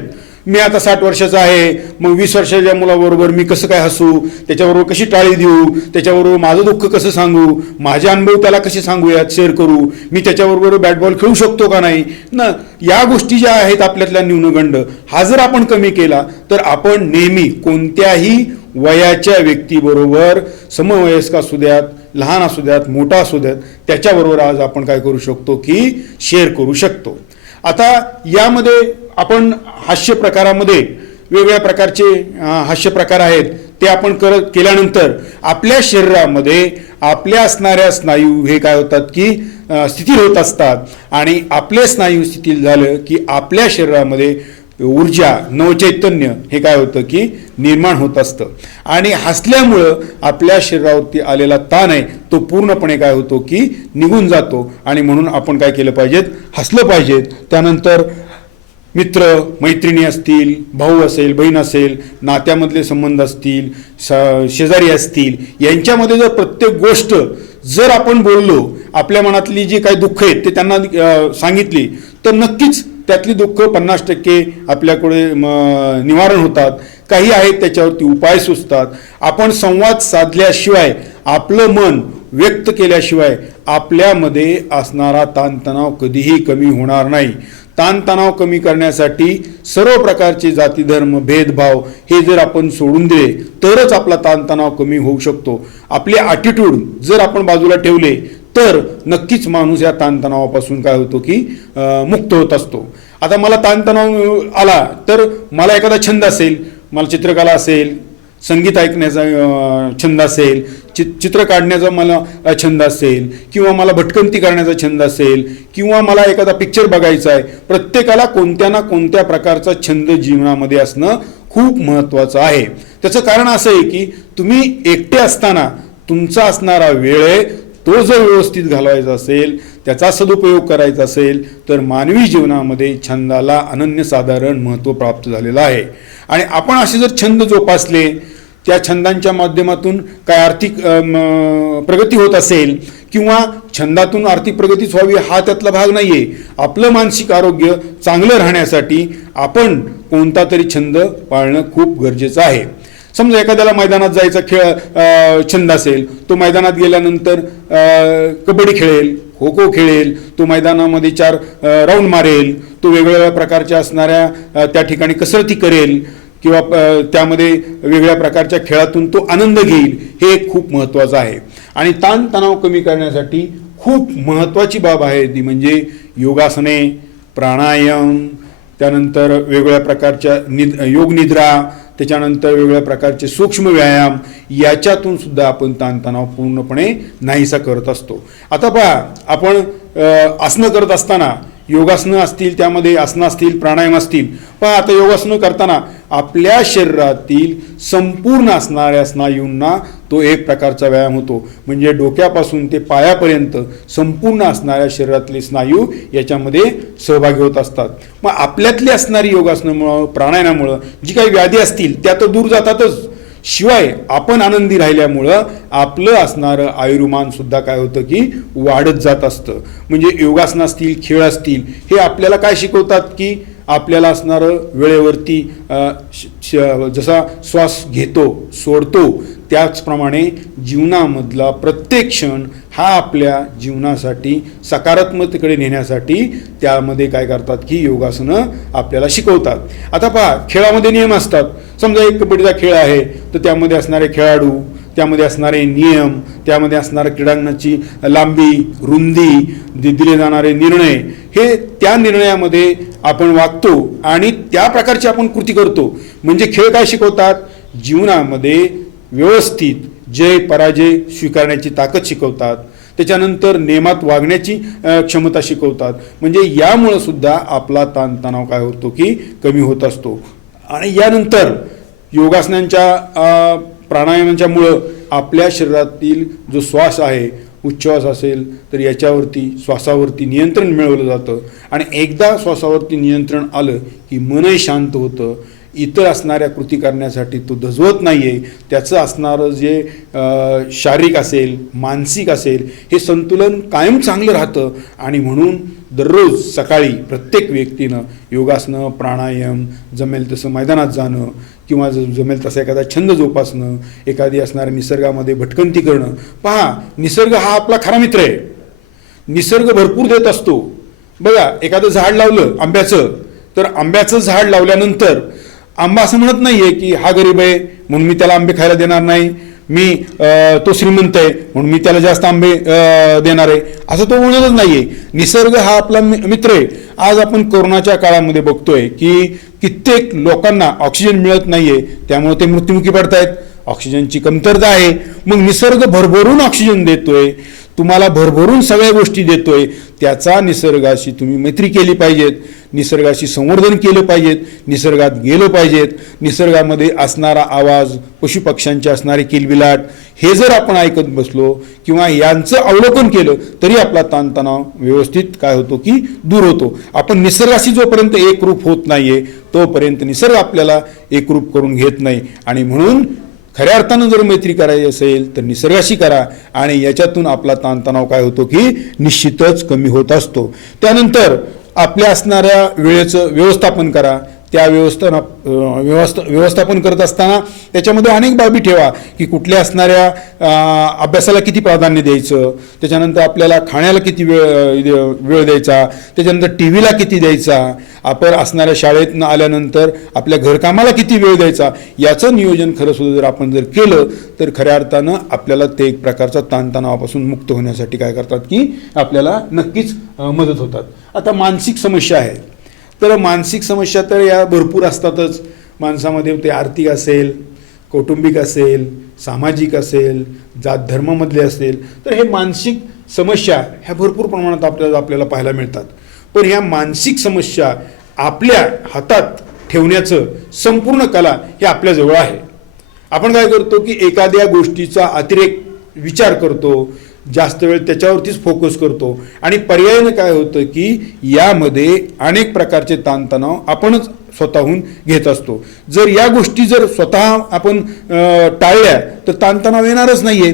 मी आता 60 वर्षाचा आहे, मग 20 वर्षाच्या मुलाबरोबर मी कसं काय हसू, त्याच्याबरोबर कशी टाळी देऊ, त्याच्याबरोबर माझं दुःख कसं सांगू, माझे अनुभव त्याला कसे सांगूयात, शेअर करू, मी त्याच्याबरोबर बॅट बॉल खेळू शकतो का नाही ना. या गोष्टी ज्या आहेत आपल्यातल्या न्यूनगंड, हा जर आपण कमी केला तर आपण नेहमी कोणत्याही वयाच्या व्यक्तीबरोबर, समवयस्क असू द्यात, लहान असू द्यात, मोठा असू द्यात, त्याच्याबरोबर आज आपण काय करू शकतो की शेअर करू शकतो. आता यामध्ये आपण हास्य प्रकारामध्ये वेगवेगळ्या प्रकारचे हास्य प्रकार आहेत ते आपण केल्यानंतर आपल्या शरीरामध्ये आपल्या असणाऱ्या स्नायू हे काय होतात की शिथिल होत असतात आणि आपले स्नायू शिथिल झालं की आपल्या शरीरामध्ये ऊर्जा, नवचैतन्य हे काय होतं की निर्माण होत असतं आणि हसल्यामुळं आपल्या शरीरावरती आलेला ताण आहे तो पूर्णपणे काय होतो की निघून जातो. आणि म्हणून आपण काय केलं पाहिजेत, हसलं पाहिजेत. त्यानंतर मित्र मैत्रिणी असतील, भाऊ असेल, बहीण असेल, नात्यामधले संबंध असतील, शेजारी असतील, यांच्यामध्ये जर प्रत्येक गोष्ट जर आपण बोललो, आपल्या मनातली जी काही दुःख आहेत ते त्यांना सांगितली तर नक्कीच त्यातली दुःख 50% आपल्याकडे निवारण होतात. काही आहेत त्याच्यावरती उपाय सुचतात. आपण संवाद साधल्याशिवाय, आपलं मन व्यक्त केल्याशिवाय आपल्यामध्ये असणारा ताणतणाव कधीही कमी होणार नाही. ताणतणाव कमी करण्यासाठी सर्व प्रकारचे जाती धर्म भेदभाव हे जर आपण सोडून दिले तरच आपला ताणतणाव कमी होऊ शकतो. आपले ॲटिट्यूड जर आपण बाजूला ठेवले तर नक्कीच माणूस या ताणतणावापासून काय होतो की मुक्त होत असतो. आता मला ताणतणाव आला तर मला एखादा छंद असेल, मला चित्रकला असेल, संगीत ऐकण्याचा छंद असेल, चित्र काढण्याचा मला छंद असेल किंवा मला भटकंती करण्याचा छंद असेल किंवा मला एखादा पिक्चर बघायचा आहे. प्रत्येकाला कोणत्या ना कोणत्या प्रकारचा छंद जीवनामध्ये असणं खूप महत्त्वाचं आहे. त्याचं कारण असं आहे की तुम्ही एकटे असताना तुमचा असणारा वेळ आहे तो जर व्यवस्थित घालवायचा असेल, त्याचा सदुपयोग करायचा असेल तर मानवी जीवनामध्ये छंदाला अनन्यसाधारण महत्त्व प्राप्त झालेलं आहे. आणि आपण असे जर छंद जोपासले, त्या छंदांच्या माध्यमातून काय आर्थिक प्रगती होत असेल किंवा छंदातून आर्थिक प्रगतीच व्हावी हा त्यातला भाग नाही आहे. आपलं मानसिक आरोग्य चांगलं राहण्यासाठी आपण कोणता तरी छंद पाळणं खूप गरजेचं आहे. समजा एखाद्याला मैदानात जायचा छंद असेल, तो मैदानात गेल्यानंतर कबड्डी खेळेल, खो खो खेळेल, तो मैदानामध्ये 4 राऊंड मारेल, तो वेगवेगळ्या प्रकारच्या असणाऱ्या त्या ठिकाणी कसरती करेल किंवा त्यामध्ये वेगळ्या प्रकारच्या खेळातून तो आनंद घेईल, हे खूप महत्त्वाचं आहे. आणि ताणतणाव कमी करण्यासाठी खूप महत्त्वाची बाब आहे ती म्हणजे योगासने, प्राणायाम, त्यानंतर वेगवेगळ्या प्रकारच्या योगनिद्रा, त्याच्यानंतर वेगवेगळ्या प्रकारचे सूक्ष्म व्यायाम, याच्यातून सुद्धा आपण ताणतणाव पूर्णपणे नाहीसा करत असतो. आता पहा, आपण आसनं करत असताना योगासनं असतील, त्यामध्ये आसनं असतील, प्राणायाम असतील, पण आता योगासनं करताना आपल्या शरीरातील संपूर्ण असणाऱ्या स्नायूंना तो एक प्रकारचा व्यायाम होतो. म्हणजे डोक्यापासून ते पायापर्यंत संपूर्ण असणाऱ्या शरीरातले स्नायू याच्यामध्ये सहभागी होत असतात. मग आपल्यातली असणारी योगासनामुळं, प्राणायामामुळं जी काही व्याधी असतील त्या तर दूर जातातच, शिवाय आपण आनंदी राहिल्यामुळं आपलं असणारं आयुर्मान सुद्धा काय होतं की वाढत जात असतं. म्हणजे योगासन असतील, खेळ असतील, हे आपल्याला काय शिकवतात की आपल्याला असणारं वेळेवरती जसा श्वास घेतो सोडतो त्याचप्रमाणे जीवनामधला प्रत्येक क्षण हा आपल्या जीवनासाठी सकारात्मकतेकडे नेण्यासाठी त्यामध्ये काय करतात की योगासनं आपल्याला शिकवतात. आता पहा, खेळामध्ये नियम असतात. समजा एक कबड्डीचा खेळ आहे तर त्यामध्ये असणारे खेळाडू, त्यामध्ये असणारे नियम, त्यामध्ये असणाऱ्या क्रीडांगणाची लांबी रुंदी, दिले जाणारे निर्णय, हे त्या निर्णयामध्ये आपण वागतो आणि त्या प्रकारची आपण कृती करतो. म्हणजे खेळ काय शिकवतात, जीवनामध्ये व्यवस्थित जय पराजय स्वीकारण्याची ताकद शिकवतात. त्याच्यानंतर नियमात वागण्याची क्षमता शिकवतात. म्हणजे यामुळं सुद्धा आपला ताणतणाव काय होतो की कमी होत असतो. आणि यानंतर योगासनांच्या प्राणायामांच्यामुळं आपल्या शरीरातील जो श्वास आहे, उच्छ्वास असेल तर याच्यावरती श्वासावरती नियंत्रण मिळवलं जातं. आणि एकदा श्वासावरती नियंत्रण आलं की मनही शांत होतं. इतर असणाऱ्या कृती करण्यासाठी तो धजवत नाही आहे. त्याचं असणारं जे शारीरिक असेल मानसिक असेल हे संतुलन कायम चांगलं राहतं. आणि म्हणून दररोज सकाळी प्रत्येक व्यक्तीनं योगासनं, प्राणायाम, जमेल तसं मैदानात जाणं किंवा जमेल तसा एखादा छंद जोपासणं, एखादी असणाऱ्या निसर्गामध्ये भटकंती करणं. पहा, निसर्ग हा आपला खरा मित्र आहे. निसर्ग भरपूर देत असतो. बघा, एखादं झाड लावलं आंब्याचं, तर आंब्याचं झाड लावल्यानंतर आंबा असं म्हणत नाहीये की हा गरीब आहे म्हणून मी त्याला आंबे खायला देणार नाही, मी तो श्रीमंत आहे म्हणून मी त्याला जास्त आंबे देणार आहे, असं तो म्हणतच नाहीये. निसर्ग हा आपला मित्र आहे. आज आपण कोरोनाच्या काळामध्ये बघतोय की कित्येक लोकांना ऑक्सिजन मिळत नाहीये, त्यामुळे ते मृत्युमुखी पडतायत. ऑक्सिजनची कमतरता आहे. मग निसर्ग भरभरून ऑक्सिजन देतोय, तुम्हाला भरभरून सगळ्या गोष्टी देतोय. त्याचा निसर्गाशी तुम्ही मैत्री केली पाहिजेत, निसर्गाशी संवर्धन केलं पाहिजेत, निसर्गात गेलं पाहिजेत. निसर्गामध्ये असणारा आवाज, पशुपक्ष्यांचे असणारे किलबिलाट, हे जर आपण ऐकत बसलो किंवा यांचं अवलोकन केलं तरी आपला ताणतणाव व्यवस्थित काय होतो की दूर होतो. आपण निसर्गाशी जोपर्यंत एकरूप होत नाहीये तोपर्यंत निसर्ग आपल्याला एकरूप करून घेत नाही. आणि म्हणून खऱ्या अर्थानं जर मैत्री करायची असेल तर निसर्गाशी करा आणि याच्यातून आपला ताणतणाव काय होतो की निश्चितच कमी होत असतो. त्यानंतर आपल्या असणाऱ्या वेळेचं व्यवस्थापन करा. त्या व्यवस्थापन करत असताना त्याच्यामध्ये अनेक बाबी ठेवा की कुठल्या असणाऱ्या अभ्यासाला किती प्राधान्य द्यायचं, त्याच्यानंतर आपल्याला खाण्याला किती वेळ द्यायचा, त्याच्यानंतर टी व्हीला किती द्यायचा, आपण असणाऱ्या शाळेतनं आल्यानंतर आपल्या घरकामाला किती वेळ द्यायचा, याचं नियोजन खरं सुद्धा जर आपण जर केलं तर खऱ्या अर्थानं आपल्याला ते एक प्रकारचा ताणतणावापासून मुक्त होण्यासाठी काय करतात की आपल्याला नक्कीच मदत होतात. आता मानसिक समस्या आहेत, तर मानसिक समस्या तर या भरपूर असतातच. माणसामध्ये ते आर्थिक असेल, कौटुंबिक असेल, सामाजिक असेल, जात धर्मामधले असेल, तर हे मानसिक समस्या ह्या भरपूर प्रमाणात आपल्याला पाहायला मिळतात. पण ह्या मानसिक समस्या आपल्या हातात ठेवण्याचं संपूर्ण कला हे आपल्याजवळ आहे. आपण काय करतो की एखाद्या गोष्टीचा अतिरेक विचार करतो, जास्त वेळ त्याच्यावरतीच फोकस करतो आणि पर्यायानं काय होतं की यामध्ये अनेक प्रकारचे ताणतणाव आपणच स्वतःहून घेत असतो. जर या गोष्टी जर स्वतः आपण टाळल्या तर ताणतणाव येणारच नाहीये.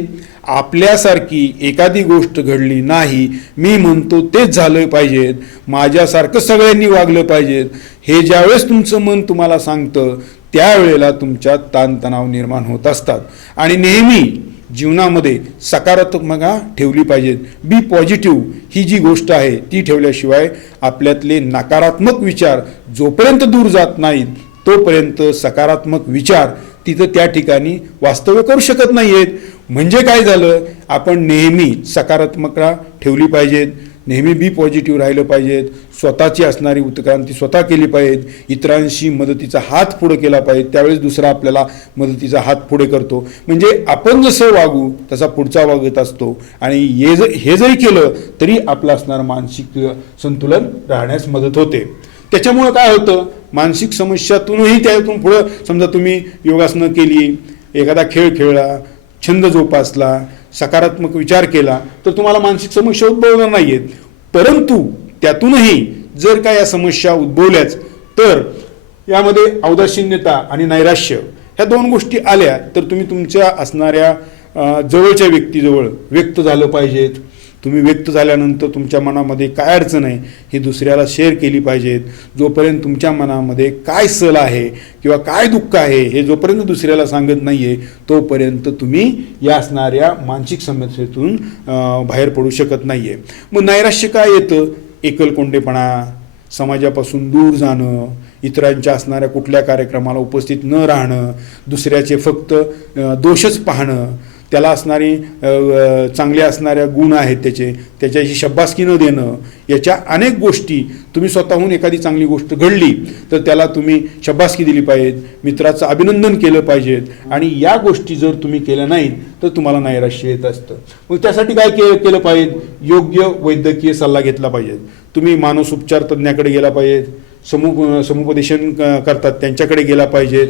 आपल्यासारखी एखादी गोष्ट घडली नाही, मी म्हणतो तेच झालं पाहिजेत, माझ्यासारखं सगळ्यांनी वागलं पाहिजेत, हे ज्यावेळेस तुमचं मन तुम्हाला सांगतं त्यावेळेला तुमच्यात ताणतणाव निर्माण होत असतात. आणि नेहमी जीवनामध्ये सकारात्मकता ठेवली पाहिजेत. बी पॉझिटिव्ह ही जी गोष्ट आहे ती ठेवल्याशिवाय आपल्यातले नकारात्मक विचार जोपर्यंत दूर जात नाहीत तोपर्यंत सकारात्मक विचार तिथं त्या ठिकाणी वास्तव्य करू शकत नाही आहेत. म्हणजे काय झालं, आपण नेहमी सकारात्मकता ठेवली पाहिजेत, नेहमी बी पॉझिटिव्ह राहिलं पाहिजेत, स्वतःची असणारी उत्क्रांती स्वतः केली पाहिजे, इतरांशी मदतीचा हात पुढे केला पाहिजे, त्यावेळेस दुसरा आपल्याला मदतीचा हात पुढे करतो. म्हणजे आपण जसं वागू तसा पुढचा वागत असतो. आणि हे जरी केलं तरी आपलं असणारं मानसिक संतुलन राहण्यास मदत होते. त्याच्यामुळं काय होतं, मानसिक समस्यातूनही त्यातून पुढं समजा तुम्ही योगासनं केली, एखादा खेळ खेळला, छंद जोपासला, सकारात्मक विचार केला तर तुम्हाला मानसिक समस्या उद्भवणार नाही आहेत. परंतु त्यातूनही जर का या समस्या उद्भवल्याच तर यामध्ये औदासीन्यता आणि नैराश्य ह्या दोन गोष्टी आल्या तर तुम्ही तुमच्या असणाऱ्या जवळच्या व्यक्तीजवळ व्यक्त झालं पाहिजेत. तुम्ही व्यक्त झाल्यानंतर तुमच्या मनामध्ये काय अडचण आहे हे दुसऱ्याला शेअर केली पाहिजेत. जोपर्यंत तुमच्या मनामध्ये काय सल आहे किंवा काय दुःख आहे हे जोपर्यंत दुसऱ्याला सांगत नाही आहे तोपर्यंत तुम्ही या असणाऱ्या मानसिक समस्येतून बाहेर पडू शकत नाही आहे. मग नैराश्य काय येतं? एकलकोंडेपणा, समाजापासून दूर जाणं, इतरांच्या असणाऱ्या कुठल्या कार्यक्रमाला उपस्थित न राहणं, दुसऱ्याचे फक्त दोषच पाहणं, त्याला असणारी चांगल्या असणाऱ्या गुण आहेत त्याच्याशी शब्बासकी न देणं, याच्या अनेक गोष्टी. तुम्ही स्वतःहून एखादी चांगली गोष्ट घडली तर त्याला तुम्ही शब्बासकी दिली पाहिजे, मित्राचं अभिनंदन केलं पाहिजे. आणि या गोष्टी जर तुम्ही केल्या नाहीत तर तुम्हाला नैराश्य येत असतं. मग त्यासाठी काय केलं पाहिजे? योग्य वैद्यकीय सल्ला घेतला पाहिजे. तुम्ही मानसोपचार तज्ज्ञाकडे गेला पाहिजे, समुपदेशन करतात त्यांच्याकडे गेला पाहिजेत.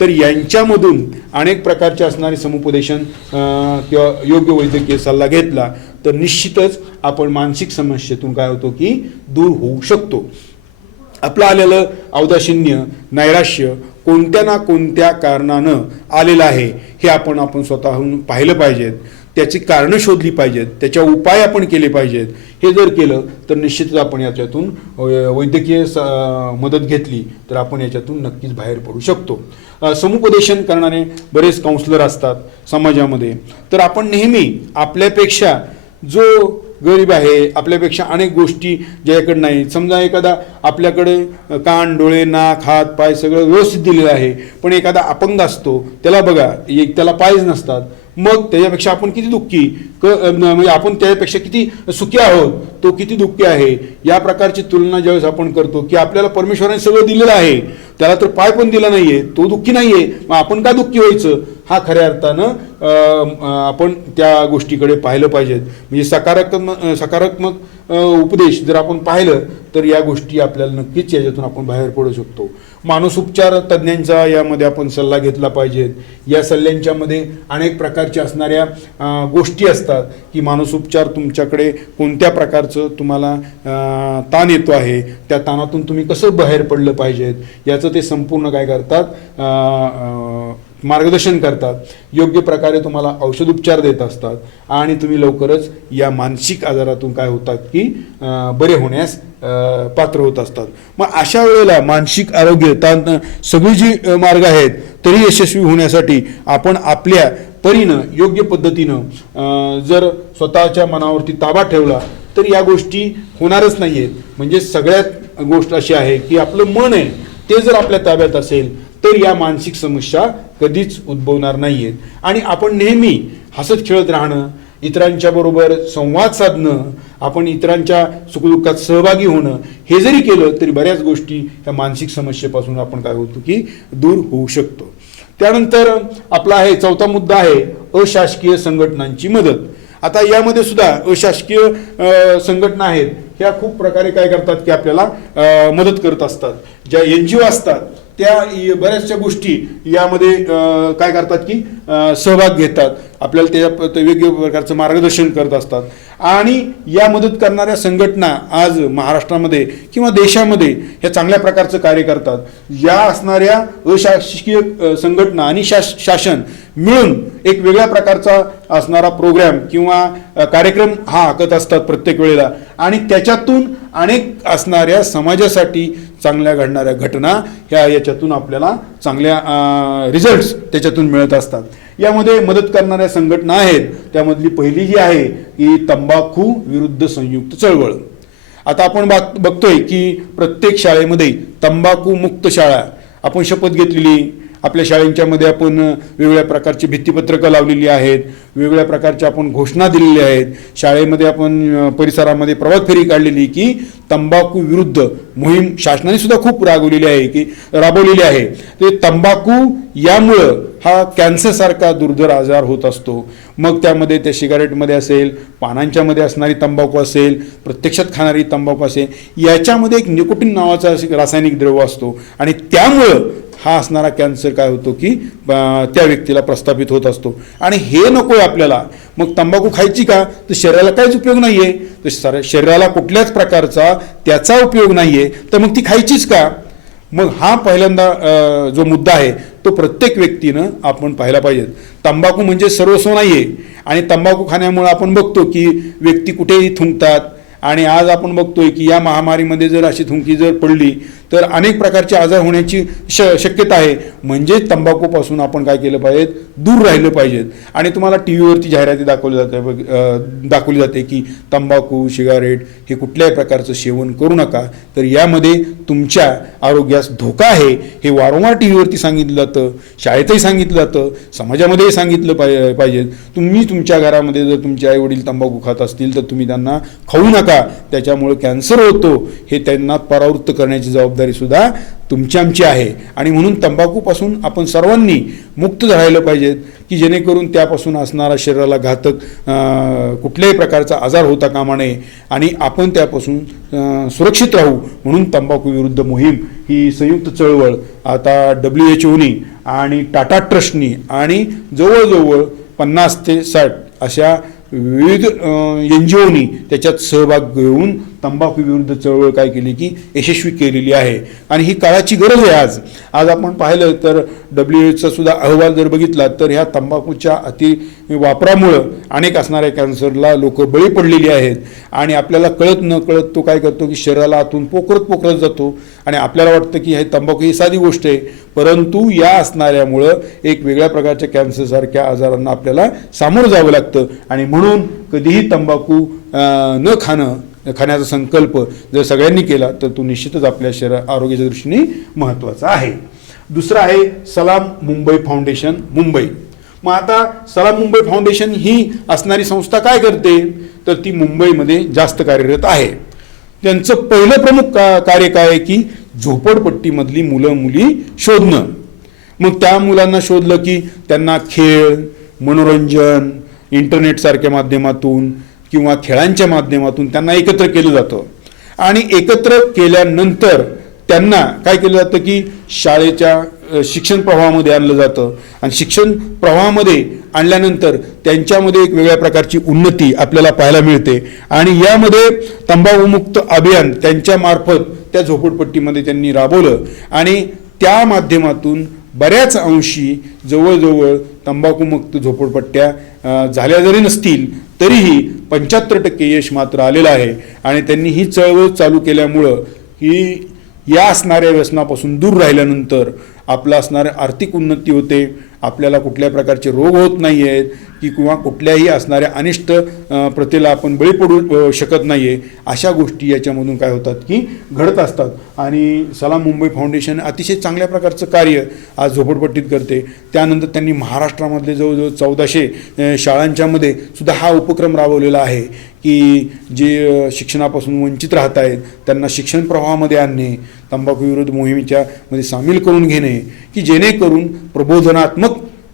तर यांच्यामधून अनेक प्रकारचे असणारे समुपदेशन किंवा योग्य वैद्यकीय सल्ला घेतला तर निश्चितच आपण मानसिक समस्येतून काय होतो की दूर होऊ शकतो. आपलं आलेलं औदासिन्य, नैराश्य कोणत्या ना कोणत्या कारणानं आलेलं आहे हे आपण स्वतःहून पाहिलं पाहिजेत. त्याची कारणं शोधली पाहिजेत, त्याच्या उपाय आपण केले पाहिजेत. हे जर केलं तर निश्चितच आपण याच्यातून वैद्यकीय मदत घेतली तर आपण याच्यातून नक्कीच बाहेर पडू शकतो. समुपदेशन करणारे बरेच काउन्सिलर असतात समाजामध्ये. तर आपण नेहमी आपल्यापेक्षा जो गरीब आहे, आपल्यापेक्षा अनेक गोष्टी ज्याकडे नाही, समजा एखादा आपल्याकडे कान, डोळे, नाक, हात, पाय सगळं व्यवस्थित दिलेलं आहे, पण एखादा अपंग असतो, त्याला बघा त्याला पायच नसतात, मग त्याच्यापेक्षा आपण किती दुःखी म्हणजे आपण त्याच्यापेक्षा किती सुखी आहोत, तो किती दुःखी आहे, या प्रकारची तुलना ज्यावेळेस आपण करतो की आपल्याला परमेश्वराने सगळं दिलेलं आहे, त्याला तर पाय पण दिला नाहीये, तो दुःखी नाहीये, मग आपण का दुःखी व्हायचं, हा खऱ्या अर्थानं आपण त्या गोष्टीकडे पाहिलं पाहिजेत. म्हणजे सकारात्मक उपदेश जर आपण पाहिलं तर या गोष्टी आपल्याला नक्कीच याच्यातून आपण बाहेर पडू शकतो. मानसोपचार तज्ज्ञांचा यामध्ये आपण सल्ला घेतला पाहिजे. या सल्ल्यांच्यामध्ये अनेक प्रकारच्या असणाऱ्या गोष्टी असतात की मानसोपचार तुमच्याकडे कोणत्या प्रकारचं तुम्हाला ताण येतो आहे, त्या ताणातून तुम्ही कसं बाहेर पडलं पाहिजेत याचं ते संपूर्ण काय करतात, मार्गदर्शन करतात. योग्य प्रकारे तुम्हाला औषधोपचार देत असतात आणि तुम्ही लवकरच या मानसिक आजारातून काय होतात की बरे होण्यास पात्र होत असतात. मग अशा वेळेला मानसिक आरोग्य सगळी जी मार्ग आहेत तरी यशस्वी होण्यासाठी आपण आपल्या परीनं योग्य पद्धतीनं जर स्वतःच्या मनावरती ताबा ठेवला तर या गोष्टी होणारच नाही आहेत. म्हणजे सगळ्यात गोष्ट अशी आहे की आपलं मन आहे ते जर आपल्या ताब्यात असेल तर या मानसिक समस्या कधीच उद्भवणार नाहीयेत. आणि आपण नेहमी हसत खेळत राहणं, इतरांच्या बरोबर संवाद साधणं, आपण इतरांच्या सुखदुःखात सहभागी होणं, हे जरी केलं तरी बऱ्याच गोष्टी या मानसिक समस्येपासून आपण काय होतो की दूर होऊ शकतो. त्यानंतर आपला आहे चौथा मुद्दा आहे अशासकीय संघटनांची मदत. आता यामध्ये सुद्धा अशासकीय संघटना आहेत ह्या खूप प्रकारे काय करतात की आपल्याला मदत करत असतात. ज्या NGO असतात त्या बऱ्याचशा गोष्टी यामध्ये काय करतात की सहभाग घेतात, आपल्याला त्या वेगवेगळ्या प्रकारचं मार्गदर्शन करत असतात. आणि या मदत करणाऱ्या संघटना आज महाराष्ट्रामध्ये किंवा देशामध्ये ह्या चांगल्या प्रकारचं कार्य करतात. या असणाऱ्या अशासकीय संघटना आणि शासन मिळून एक वेगळ्या प्रकारचा असणारा प्रोग्राम किंवा कार्यक्रम हा आखत असतात प्रत्येक वेळेला. आणि त्याच्यातून अनेक असणाऱ्या समाजासाठी चांगल्या घडणाऱ्या घटना ह्या याच्यातून आपल्याला चांगल्या रिझल्ट्स त्याच्यातून मिळत असतात. यामध्ये मदत करणाऱ्या संघटना आहेत त्यामधली पहिली जी आहे की तंबाखू विरुद्ध संयुक्त चळवळ. आता आपण बघतोय की प्रत्येक शाळेमध्ये तंबाखू मुक्त शाळा आपण शपथ घेतलेली, आपल्या शाळेंच्यामध्ये आपण वेगवेगळ्या प्रकारची भित्तिपत्रकं लावलेली आहेत, वेगवेगळ्या प्रकारच्या आपण घोषणा दिलेल्या आहेत. शाळेमध्ये आपण परिसरामध्ये प्रभात फेरी काढलेली की तंबाखू विरुद्ध मोहीम शासनाने सुद्धा खूप राबवलेली आहे. ते तंबाखू यामुळं हा कॅन्सरसारखा दुर्धर आजार होत असतो. मग त्यामध्ये त्या सिगारेटमध्ये असेल, पानांच्यामध्ये असणारी तंबाखू असेल, प्रत्यक्षात खाणारी तंबाखू असेल, याच्यामध्ये एक निकोटीन नावाचा रासायनिक द्रव्य असतो आणि त्यामुळं हा असणारा कॅन्सर काय होतो की त्या व्यक्तीला प्रस्थापित होत असतो. आणि हे नको आहे आपल्याला. मग तंबाखू खायची का, तर शरीराला काहीच उपयोग नाहीये, तर शरीराला कुठल्याच प्रकारचा त्याचा उपयोग नाहीये, तर मग ती खायचीच का. मग हा पहिल्यांदा जो मुद्दा आहे तो प्रत्येक व्यक्तीनं आपण पाहायला पाहिजे. तंबाखू म्हणजे सर्वस्व नाही आहे आणि तंबाखू खाण्यामुळे आपण बघतो की व्यक्ती कुठेही थुंकतात आणि आज आपण बघतोय की या महामारीमध्ये जर अशी थुंकी जर पडली तर अनेक प्रकारचे आजार होण्याची शक्यता आहे. म्हणजे तंबाखूपासून आपण काय केलं पाहिजे, दूर राहिलं पाहिजेत. आणि तुम्हाला टी व्हीवरती जाहिराती दाखवली जाते की तंबाखू सिगारेट हे कुठल्याही प्रकारचं सेवन करू नका, तर यामध्ये तुमच्या आरोग्यास धोका आहे हे वारंवार टी व्हीवरती सांगितलं जातं, शाळेतही सांगितलं जातं, समाजामध्येही सांगितलं पाहिजे. तुम्ही तुमच्या घरामध्ये जर तुमचे आई वडील तंबाखू खात असतील तर तुम्ही त्यांना खाऊ नका, त्याच्यामुळे कॅन्सर होतो हे त्यांना परावृत्त करण्याची जबाबदारी सुद्धा तुमची आमची आहे. आणि म्हणून तंबाखूपासून आपण सर्वांनी मुक्त राहिलं पाहिजे की जेणेकरून त्यापासून असणारा शरीराला घातक कुठल्याही प्रकारचा आजार होता कामा नये आणि आपण त्यापासून सुरक्षित राहू. म्हणून तंबाखू विरुद्ध मोहीम ही संयुक्त चळवळ आता WHO आणि टाटा ट्रस्टनी आणि जवळजवळ 50 ते 60 अशा विविध NGOनी त्याच्यात सहभाग घेऊन तंबाखू विरुद्ध चळवळ काय केली की यशस्वी केलेली आहे. आणि ही काळाची गरज आहे. आज आपण पाहिलं तर WHO सुद्धा अहवाल जर बघितला तर ह्या तंबाखूच्या वापरामुळं अनेक असणाऱ्या कॅन्सरला लोक बळी पडलेली आहेत. आणि आपल्याला कळत न कळत तो काय करतो की शरीराला आतून पोखरत जातो आणि आपल्याला वाटतं की हे तंबाखू ही साधी गोष्ट आहे, परंतु या असणाऱ्यामुळं एक वेगळ्या प्रकारच्या कॅन्सरसारख्या आजारांना आपल्याला सामोरं जावं लागतं. आणि म्हणून कधीही तंबाखू न खाण्याचा संकल्प जर सगळ्यांनी केला तर तो निश्चितच आपल्या आरोग्याच्या दृष्टीने महत्त्वाचा आहे. दुसरं आहे सलाम मुंबई फाउंडेशन मुंबई. मग आता सलाम मुंबई फाउंडेशन ही असणारी संस्था काय करते तर ती मुंबईमध्ये जास्त कार्यरत आहे. त्यांचं पहिलं प्रमुख कार्य काय आहे की झोपडपट्टीमधली मुलं मुली शोधणं. मग त्या मुलांना शोधलं की त्यांना खेळ, मनोरंजन, इंटरनेटसारख्या माध्यमातून किंवा खेळांच्या माध्यमातून त्यांना एकत्र केलं जातं. आणि एकत्र केल्यानंतर त्यांना काय केलं जातं की शाळेच्या शिक्षण प्रवाहामध्ये आणलं जातं. आणि शिक्षण प्रवाहामध्ये आणल्यानंतर त्यांच्यामध्ये एक वेगळ्या प्रकारची उन्नती आपल्याला पाहायला मिळते. आणि यामध्ये तंबाखूमुक्त अभियान त्यांच्या मार्फत त्या झोपडपट्टीमध्ये त्यांनी राबवलं आणि त्या माध्यमातून बऱ्याच अंशी जवळजवळ तंबाखूमुक्त झोपडपट्ट्या झाल्या जरी नसतील तरीही 75% यश मात्र आलेलं आहे. आणि त्यांनी ही चळवळ चालू केल्यामुळं की या असणाऱ्या व्यसनापासून दूर राहिल्यानंतर आपलं असणारे आर्थिक उन्नती होते, आपल्याला कुठल्या प्रकारचे रोग होत नाही आहेत की किंवा कुठल्याही असणाऱ्या अनिष्ट प्रथेला आपण बळी पडू शकत नाही आहे. अशा गोष्टी याच्यामधून काय होतात की घडत असतात. आणि सलाम मुंबई फाउंडेशन अतिशय चांगल्या प्रकारचं कार्य आज झोपडपट्टीत करते. त्यानंतर त्यांनी महाराष्ट्रामधले जवळजवळ 1400 शाळांच्यामध्ये सुद्धा हा उपक्रम राबवलेला आहे की जे शिक्षणापासून वंचित राहत आहेत त्यांना शिक्षण प्रवाहामध्ये आणणे, तंबाखू विरोध मोहिमेच्या मध्ये सामील करून घेणे की जेणेकरून प्रबोधनात्मक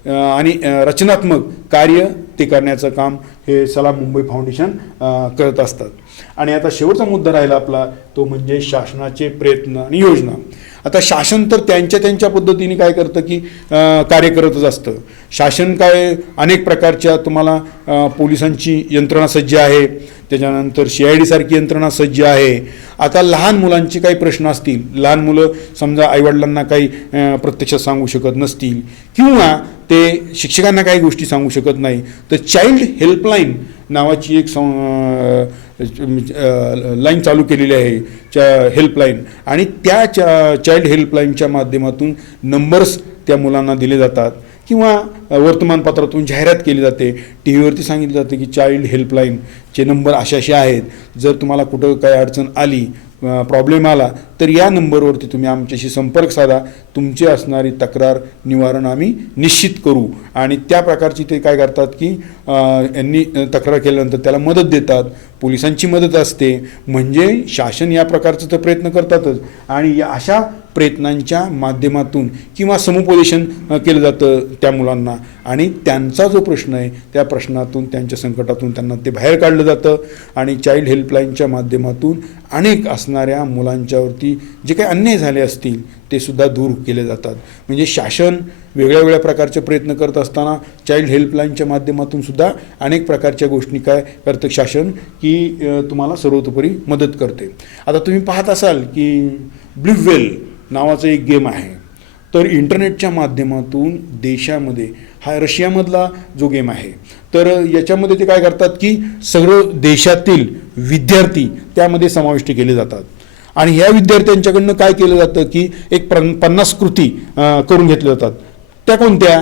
आणि रचनात्मक कार्य ते करण्याचं काम हे सलाम मुंबई फाउंडेशन करत असतात. आणि आता शेवटचा मुद्दा राहिला आपला तो म्हणजे शासनाचे प्रयत्न आणि योजना. आता शासन तर त्यांच्या पद्धतीने काय करतं की कार्य करतच असतं. शासन काय अनेक प्रकारच्या तुम्हाला पोलिसांची यंत्रणा सज्ज आहे, त्याच्यानंतर CID सारखी यंत्रणा सज्ज आहे. आता लहान मुलांचे काही प्रश्न असतील, लहान मुलं समजा आईवडिलांना काही प्रत्यक्षात सांगू शकत नसतील किंवा ते शिक्षकांना काही गोष्टी सांगू शकत नाही तर चाइल्ड हेल्पलाईन नावाची एक लाईन चालू केलेली आहे हेल्पलाईन. आणि त्या चाइल्ड हेल्पलाईनच्या माध्यमातून नंबर्स त्या मुलांना दिले जातात किंवा वर्तमानपत्रातून जाहिरात केली जाते, टी व्हीवरती सांगितलं जाते की चाइल्ड हेल्पलाईनचे नंबर असे आहेत, जर तुम्हाला कुठं काही अडचण आली, प्रॉब्लेम आला तर या नंबरवरती तुम्ही आमच्याशी संपर्क साधा, तुमची असणारी तक्रार निवारण आम्ही निश्चित करू. आणि त्या प्रकारची ते काय करतात की यांनी तक्रार केल्यानंतर त्याला मदत देतात, पोलिसांची मदत असते. म्हणजे शासन या प्रकारचं तर प्रयत्न करतातच आणि या अशा प्रयत्नांच्या माध्यमातून किंवा समुपदेशन केलं जातं त्या मुलांना आणि त्यांचा जो प्रश्न आहे त्या प्रश्नातून त्यांच्या संकटातून त्यांना ते बाहेर काढलं जातं. आणि चाइल्ड हेल्पलाईनच्या माध्यमातून अनेक असणाऱ्या मुलांच्यावरती जे काही अन्याय झाले असतील ते सुद्धा दूर केले जातात. म्हणजे शासन वेगळ्या वेगळ्या प्रकारचे प्रयत्न करत असताना चाइल्ड हेल्पलाईनच्या माध्यमातून सुद्धा अनेक प्रकारच्या गोष्टी काय करतं शासन की तुम्हाला सर्वतोपरी मदत करते. आता तुम्ही पाहत असाल की ब्लू व्हेल नावाचं एक गेम आहे. तर इंटरनेटच्या माध्यमातून देशामध्ये हा रशियामधला जो गेम आहे तर याच्यामध्ये ते काय करतात की सगळं देशातील विद्यार्थी त्यामध्ये समाविष्ट केले जातात आणि ह्या विद्यार्थ्यांच्याकडनं काय केलं जातं की एक 50 कृती करून घेतल्या जातात. त्या कोणत्या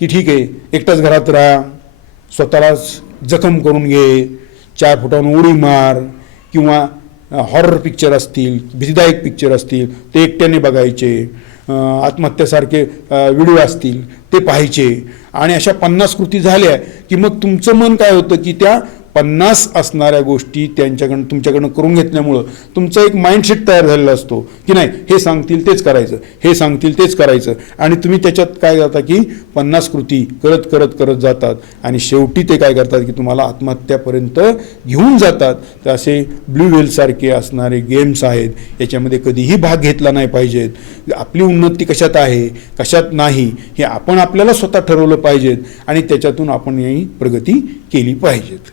की ठीक आहे एकटाच घरात राहा, स्वतःलाच जखम करून घे, 4 फुटावरून उडी मार किंवा हॉरर पिक्चर असतील, भीतीदायक पिक्चर असतील ते एकट्याने बघायचे, आत्महत्यासारखे व्हिडिओ असतील ते पाहायचे आणि अशा 50 कृती झाल्या की मग तुमचं मन काय होतं की त्या 50 असणाऱ्या गोष्टी तुमच्याकडनं करून घेतल्यामुळं तुमचा एक माइंडसेट तयार झालेला असतो की नाही हे सांगतील तेच करायचं, हे सांगतील तेच करायचं आणि तुम्ही त्याच्यात काय करता की 50 कृती करत करत करत जातात आणि शेवटी ते काय करतात की तुम्हाला आत्महत्यापर्यंत घेऊन जातात. तर असे ब्लू व्हेलसारखे असणारे गेम्स आहेत याच्यामध्ये कधीही भाग घेतला नाही पाहिजेत. आपली उन्नती कशात आहे कशात नाही हे आपण आपल्याला स्वतः ठरवलं पाहिजेत आणि त्याच्यातून आपण ही प्रगती केली पाहिजेत.